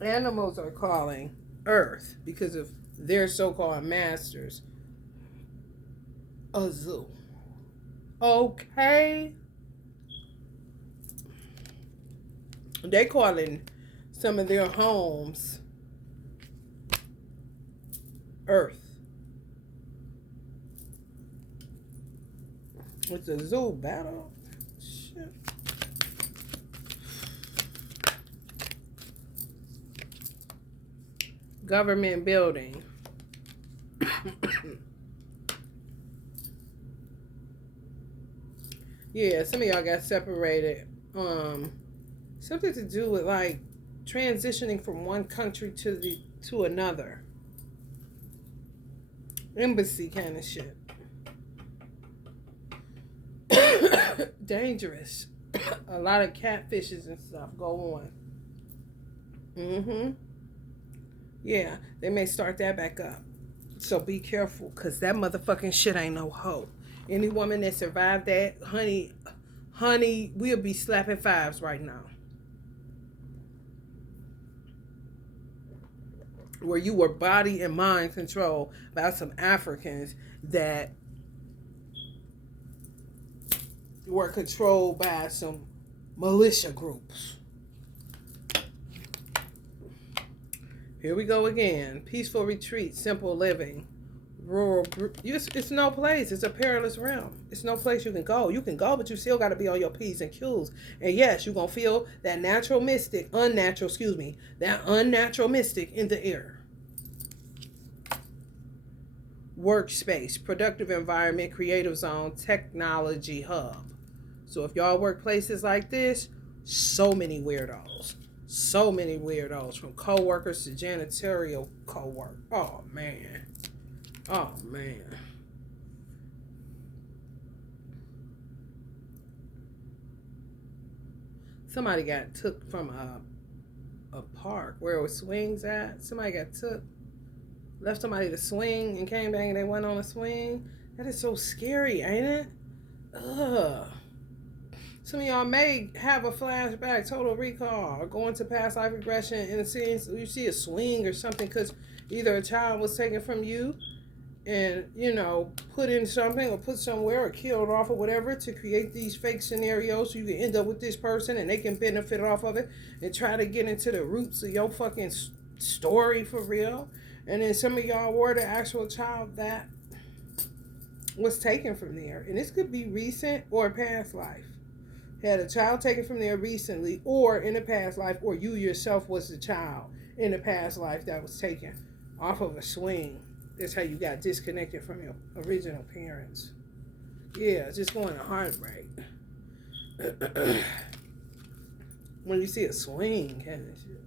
Animals are calling Earth because of their so-called masters a zoo. Okay. They calling some of their homes Earth. It's a zoo battle. Shit. Government building. Yeah, some of y'all got separated. Something to do with like transitioning from one country to another. Embassy kind of shit. Dangerous. A lot of catfishes and stuff go on. Mm-hmm. Yeah, they may start that back up. So be careful, because that motherfucking shit ain't no hoe. Any woman that survived that, honey, we'll be slapping fives right now. Where you were body and mind controlled by some Africans that were controlled by some militia groups. Here we go again. Peaceful retreat, simple living, rural. It's no place. It's a perilous realm. It's no place you can go. You can go, but you still got to be on your P's and Q's. And yes, you're going to feel that unnatural mystic in the air. Workspace, productive environment, creative zone, technology hub. So if y'all work places like this, so many weirdos. So many weirdos, from co-workers to janitorial co-work. Oh, man. Oh, man. Somebody got took from a park where it was swings at. Somebody got took. Left somebody to swing and came back and they went on a swing. That is so scary, ain't it? Ugh. Some of y'all may have a flashback, total recall, or go into past life regression in a scene. So you see a swing or something because either a child was taken from you and, put in something or put somewhere or killed off or whatever to create these fake scenarios so you can end up with this person and they can benefit off of it and try to get into the roots of your fucking story for real. And then some of y'all were the actual child that was taken from there. And this could be recent or past life. Had a child taken from there recently or in a past life, or you yourself was the child in a past life that was taken off of a swing. That's how you got disconnected from your original parents. Yeah, just going to heartbreak. When you see a swing, kind of shit.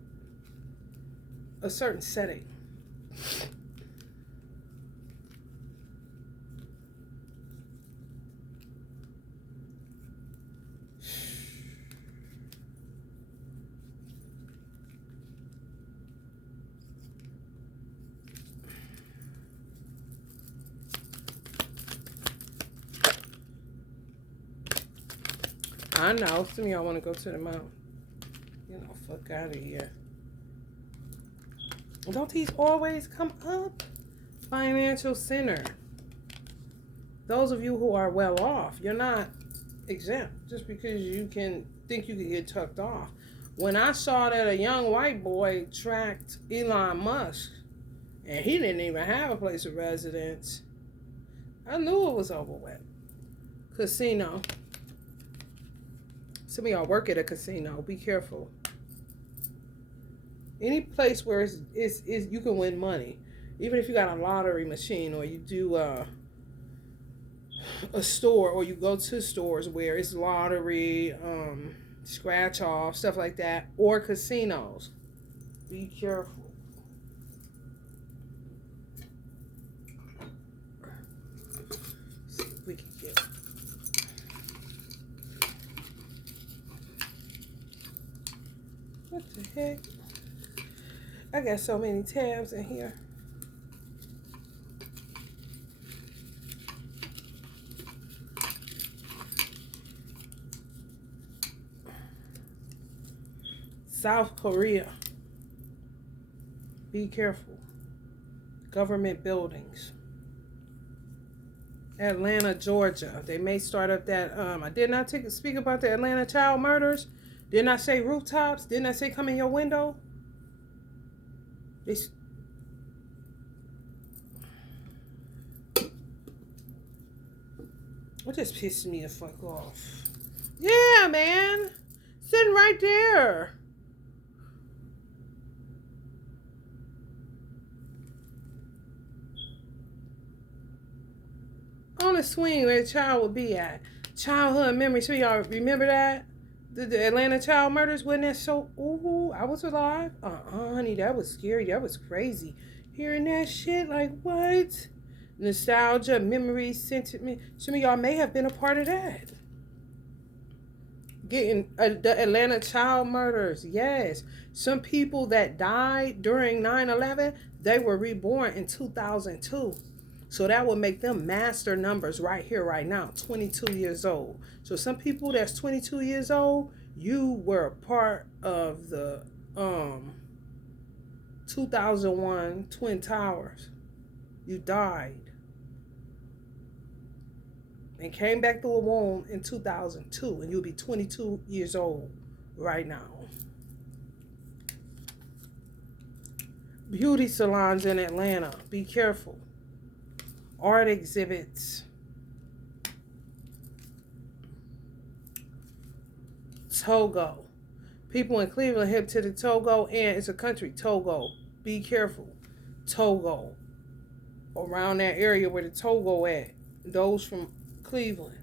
A certain setting. I know. Some of y'all want to go to the mall. You know, fuck out of here. Don't these always come up? Financial center. Those of you who are well off, you're not exempt just because you can think you can get tucked off. When I saw that a young white boy tracked Elon Musk and he didn't even have a place of residence, I knew it was over with. Casino. Some of y'all work at a casino. Be careful. Any place where it's you can win money. Even if you got a lottery machine or you do a store or you go to stores where it's lottery, scratch off, stuff like that, or casinos. Be careful. See if we can get. What the heck? I got so many tabs in here. South Korea. Be careful. Government buildings. Atlanta, Georgia. They may start up that. I did not speak about the Atlanta child murders. Didn't I say rooftops? Didn't I say come in your window? What just pissed me the fuck off? Yeah, man. Sitting right there. On the swing where the child would be at. Childhood memory. So y'all remember that? The Atlanta child murders, wasn't that so? Ooh, I was alive. Honey, that was scary. That was crazy. Hearing that shit, like what? Nostalgia, memories, sentiment. Some of y'all may have been a part of that. Getting the Atlanta child murders, yes. Some people that died during 9/11, they were reborn in 2002. So that would make them master numbers right here, right now, 22 years old. So some people that's 22 years old, you were a part of the 2001 Twin Towers. You died. And came back through a womb in 2002. And you'll be 22 years old right now. Beauty salons in Atlanta. Be careful. Art exhibits. Togo. People in Cleveland hip to the Togo, and it's a country, Togo. Be careful. Togo. Around that area where the Togo at. Those from Cleveland.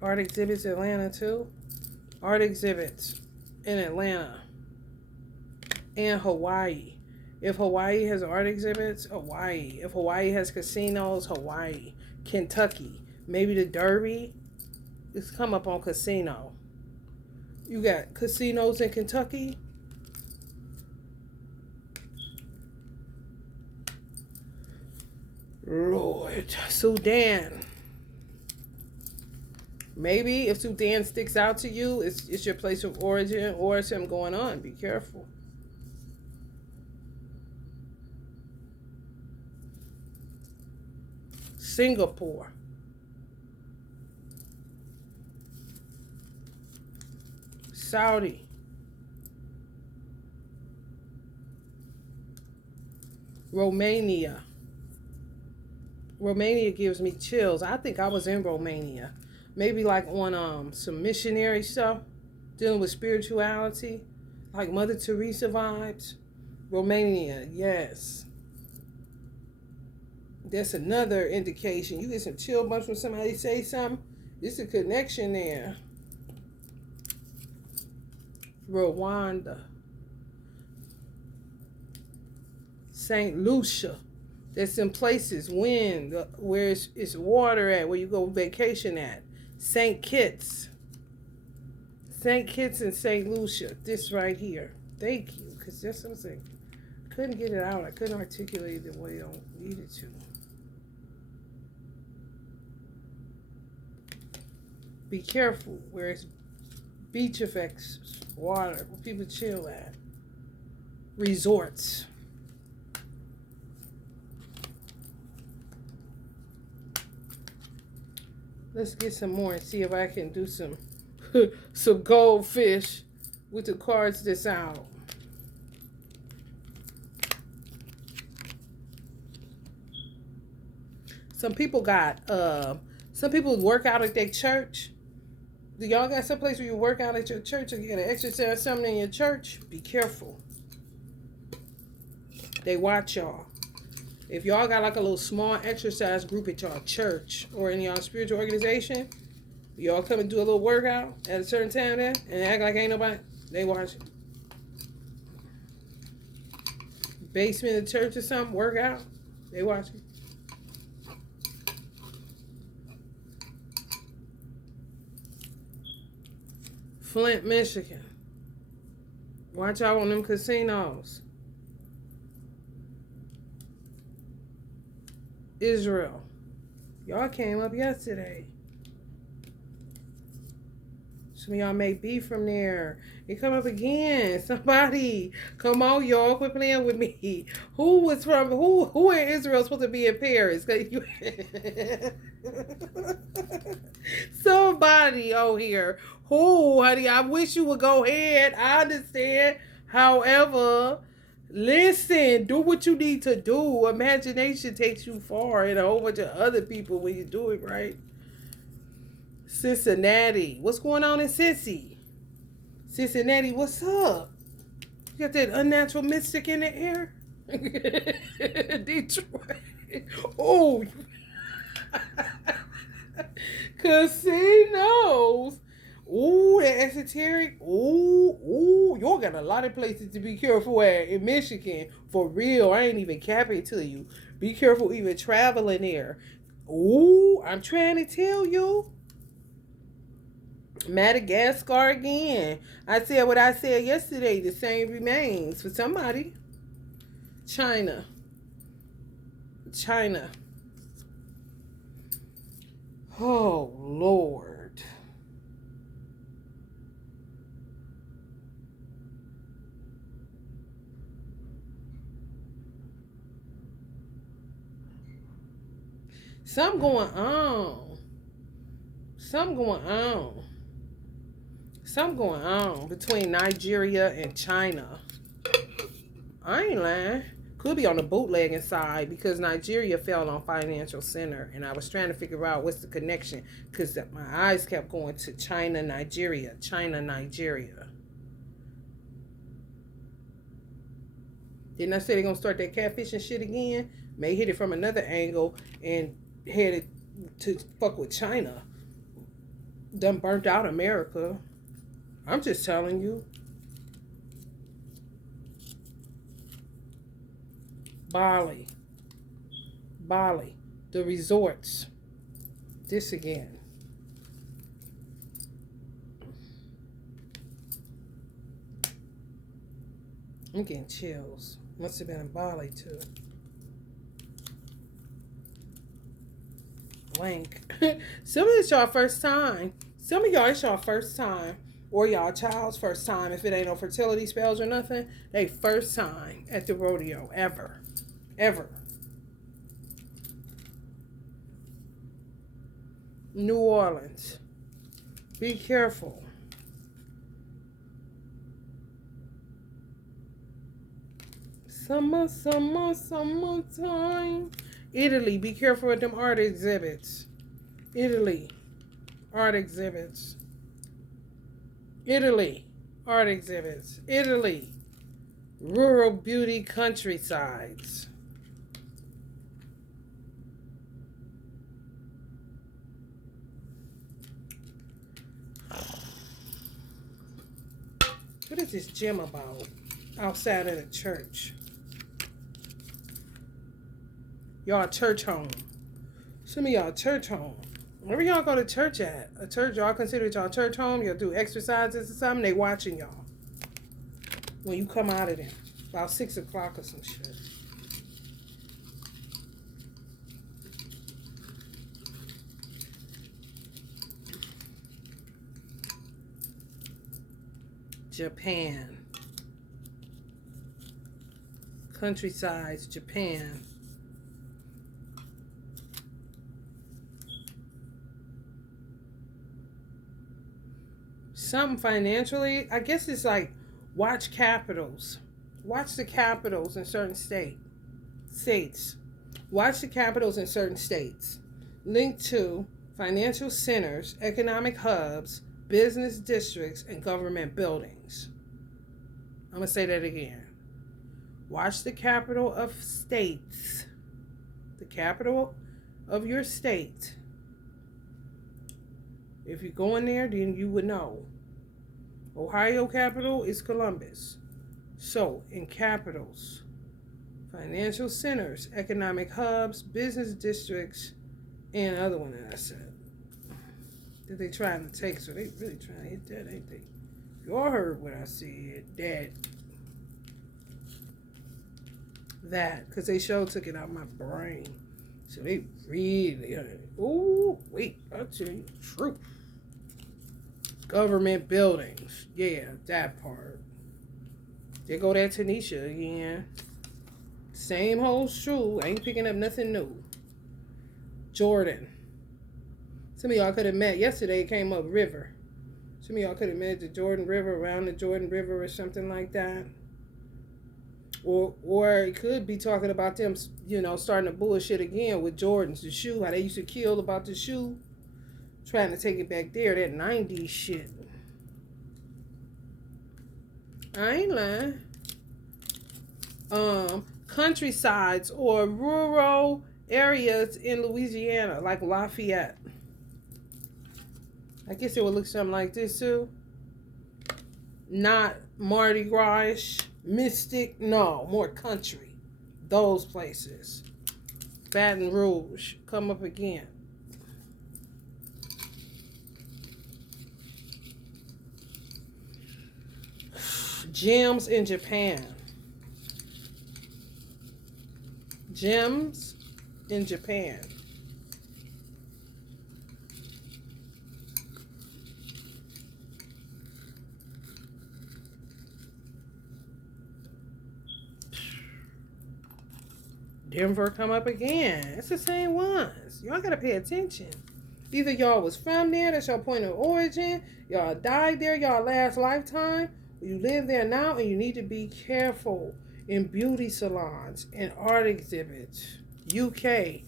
Art exhibits Atlanta too. Art exhibits in Atlanta. And Hawaii. If Hawaii has art exhibits, Hawaii. If Hawaii has casinos, Hawaii. Kentucky. Maybe the Derby. It's come up on casino. You got casinos in Kentucky. Lord. Sudan. Maybe if Sudan sticks out to you, it's your place of origin or something going on. Be careful. Singapore. Saudi. Romania. Romania gives me chills. I think I was in Romania. Maybe like on some missionary stuff, dealing with spirituality, like Mother Teresa vibes. Romania, yes. That's another indication. You get some chill bumps when somebody say something. There's a connection there. Rwanda, St. Lucia. There's some places where it's water at, where you go vacation at. St. Kitts. St. Kitts and St. Lucia. This right here. Thank you, because that's what I'm saying. I couldn't get it out. I couldn't articulate it the way I needed to. Be careful where it's beach effects, water, where people chill at. Resorts. Let's get some more and see if I can do some some goldfish with the cards that's out. Some people work out at their church. Do y'all got some place where you work out at your church or you gotta exercise something in your church? Be careful. They watch y'all. If y'all got like a little small exercise group at y'all church or in y'all spiritual organization, y'all come and do a little workout at a certain time there and act like ain't nobody, they watch it. Basement of the church or something, workout, they watch it. Flint, Michigan. Watch out on them casinos. Israel. Y'all came up yesterday. Some of y'all may be from there. It come up again. Somebody. Come on, y'all. Quit playing with me. Who in Israel supposed to be in Paris? Somebody out here. Who, honey, I wish you would go ahead. I understand. However, listen, do what you need to do. Imagination takes you far and a whole bunch of other people when you do it right. Cincinnati. What's going on in Cincy? Cincinnati, what's up? You got that unnatural mystic in the air? Detroit. Oh. Casinos. Ooh, that esoteric. Ooh, y'all got a lot of places to be careful at in Michigan. For real, I ain't even capping to you. Be careful even traveling there. Ooh, I'm trying to tell you. Madagascar again. I said what I said yesterday. The same remains for somebody. China. Oh, Lord. Something going on between Nigeria and China. I ain't lying. Could be on the bootlegging side because Nigeria fell on financial center, and I was trying to figure out what's the connection because my eyes kept going to China, Nigeria. Didn't I say they're gonna start that catfishing shit again? May hit it from another angle and headed to fuck with China. Done burnt out America. I'm just telling you. Bali. The resorts. This again. I'm getting chills. Must have been in Bali too. Blank. Some of it's y'all first time. Some of y'all it's y'all first time. Or y'all child's first time. If it ain't no fertility spells or nothing. They first time at the rodeo. Ever. New Orleans. Be careful. Summertime. Italy, be careful with them art exhibits. Italy, art exhibits. Rural beauty countrysides. What is this gym about? Outside of the church. Y'all church home. Some of y'all church home. Wherever y'all go to church at. A church, y'all consider it y'all church home. Y'all do exercises or something. They watching y'all. When you come out of there. About 6 o'clock or some shit. Japan. Countrysides, Japan. Something financially, I guess it's like watch capitals. Watch the capitals in certain states. Watch the capitals in certain states. Link to financial centers, economic hubs, business districts, and government buildings. I'm going to say that again. Watch the capital of states. The capital of your state. If you go in there, then you would know. Ohio capital is Columbus. So, in capitals, financial centers, economic hubs, business districts, and other one that I said. That they trying to take, so they really trying to hit that, ain't they? Y'all heard what I said, that, because they sure took it out of my brain. So they really, ooh, wait, I'll tell you the truth. Government buildings, yeah, that part. There go that Tanisha again. Same holds true, ain't picking up nothing new. Jordan. Some of y'all could have met, yesterday it came up river. Some of y'all could have met the Jordan River, around the Jordan River or something like that. Or it could be talking about them, starting to bullshit again with Jordans, the shoe, how they used to kill about the shoe. Trying to take it back there, that 90s shit. I ain't lying. Countrysides or rural areas in Louisiana, like Lafayette. I guess it would look something like this too. Not Mardi Gras, Mystic, no, more country. Those places. Baton Rouge, come up again. Gems in Japan. Gems in Japan. Denver come up again. It's the same ones. Y'all gotta pay attention. Either y'all was from there, that's your point of origin, y'all died there, y'all last lifetime, or you live there now and you need to be careful in beauty salons and art exhibits. UK,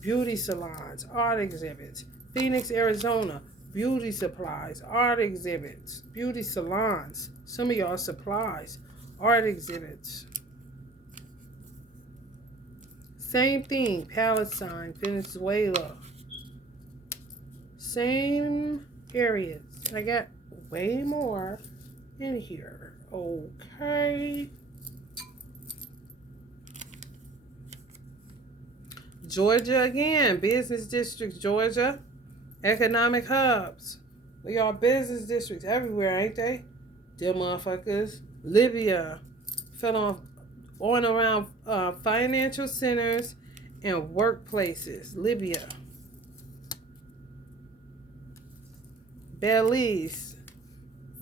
beauty salons, art exhibits. Phoenix, Arizona, beauty supplies, art exhibits, beauty salons. Some of y'all supplies, art exhibits. Same thing, Palestine, Venezuela. Same areas. And I got way more in here. Okay. Georgia again, business districts, Georgia. Economic hubs. We are business districts everywhere, ain't they? Them motherfuckers. Libya. Fell on around financial centers and workplaces. Libya. Belize.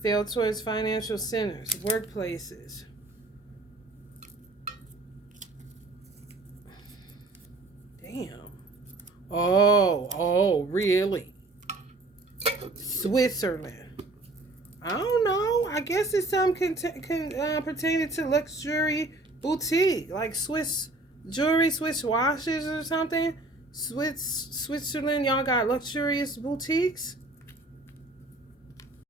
Fell towards financial centers, workplaces. Damn. Oh, really? Switzerland. I don't know. I guess it's something pertaining to luxury boutique, like Swiss jewelry, Swiss watches or something. Switzerland, y'all got luxurious boutiques.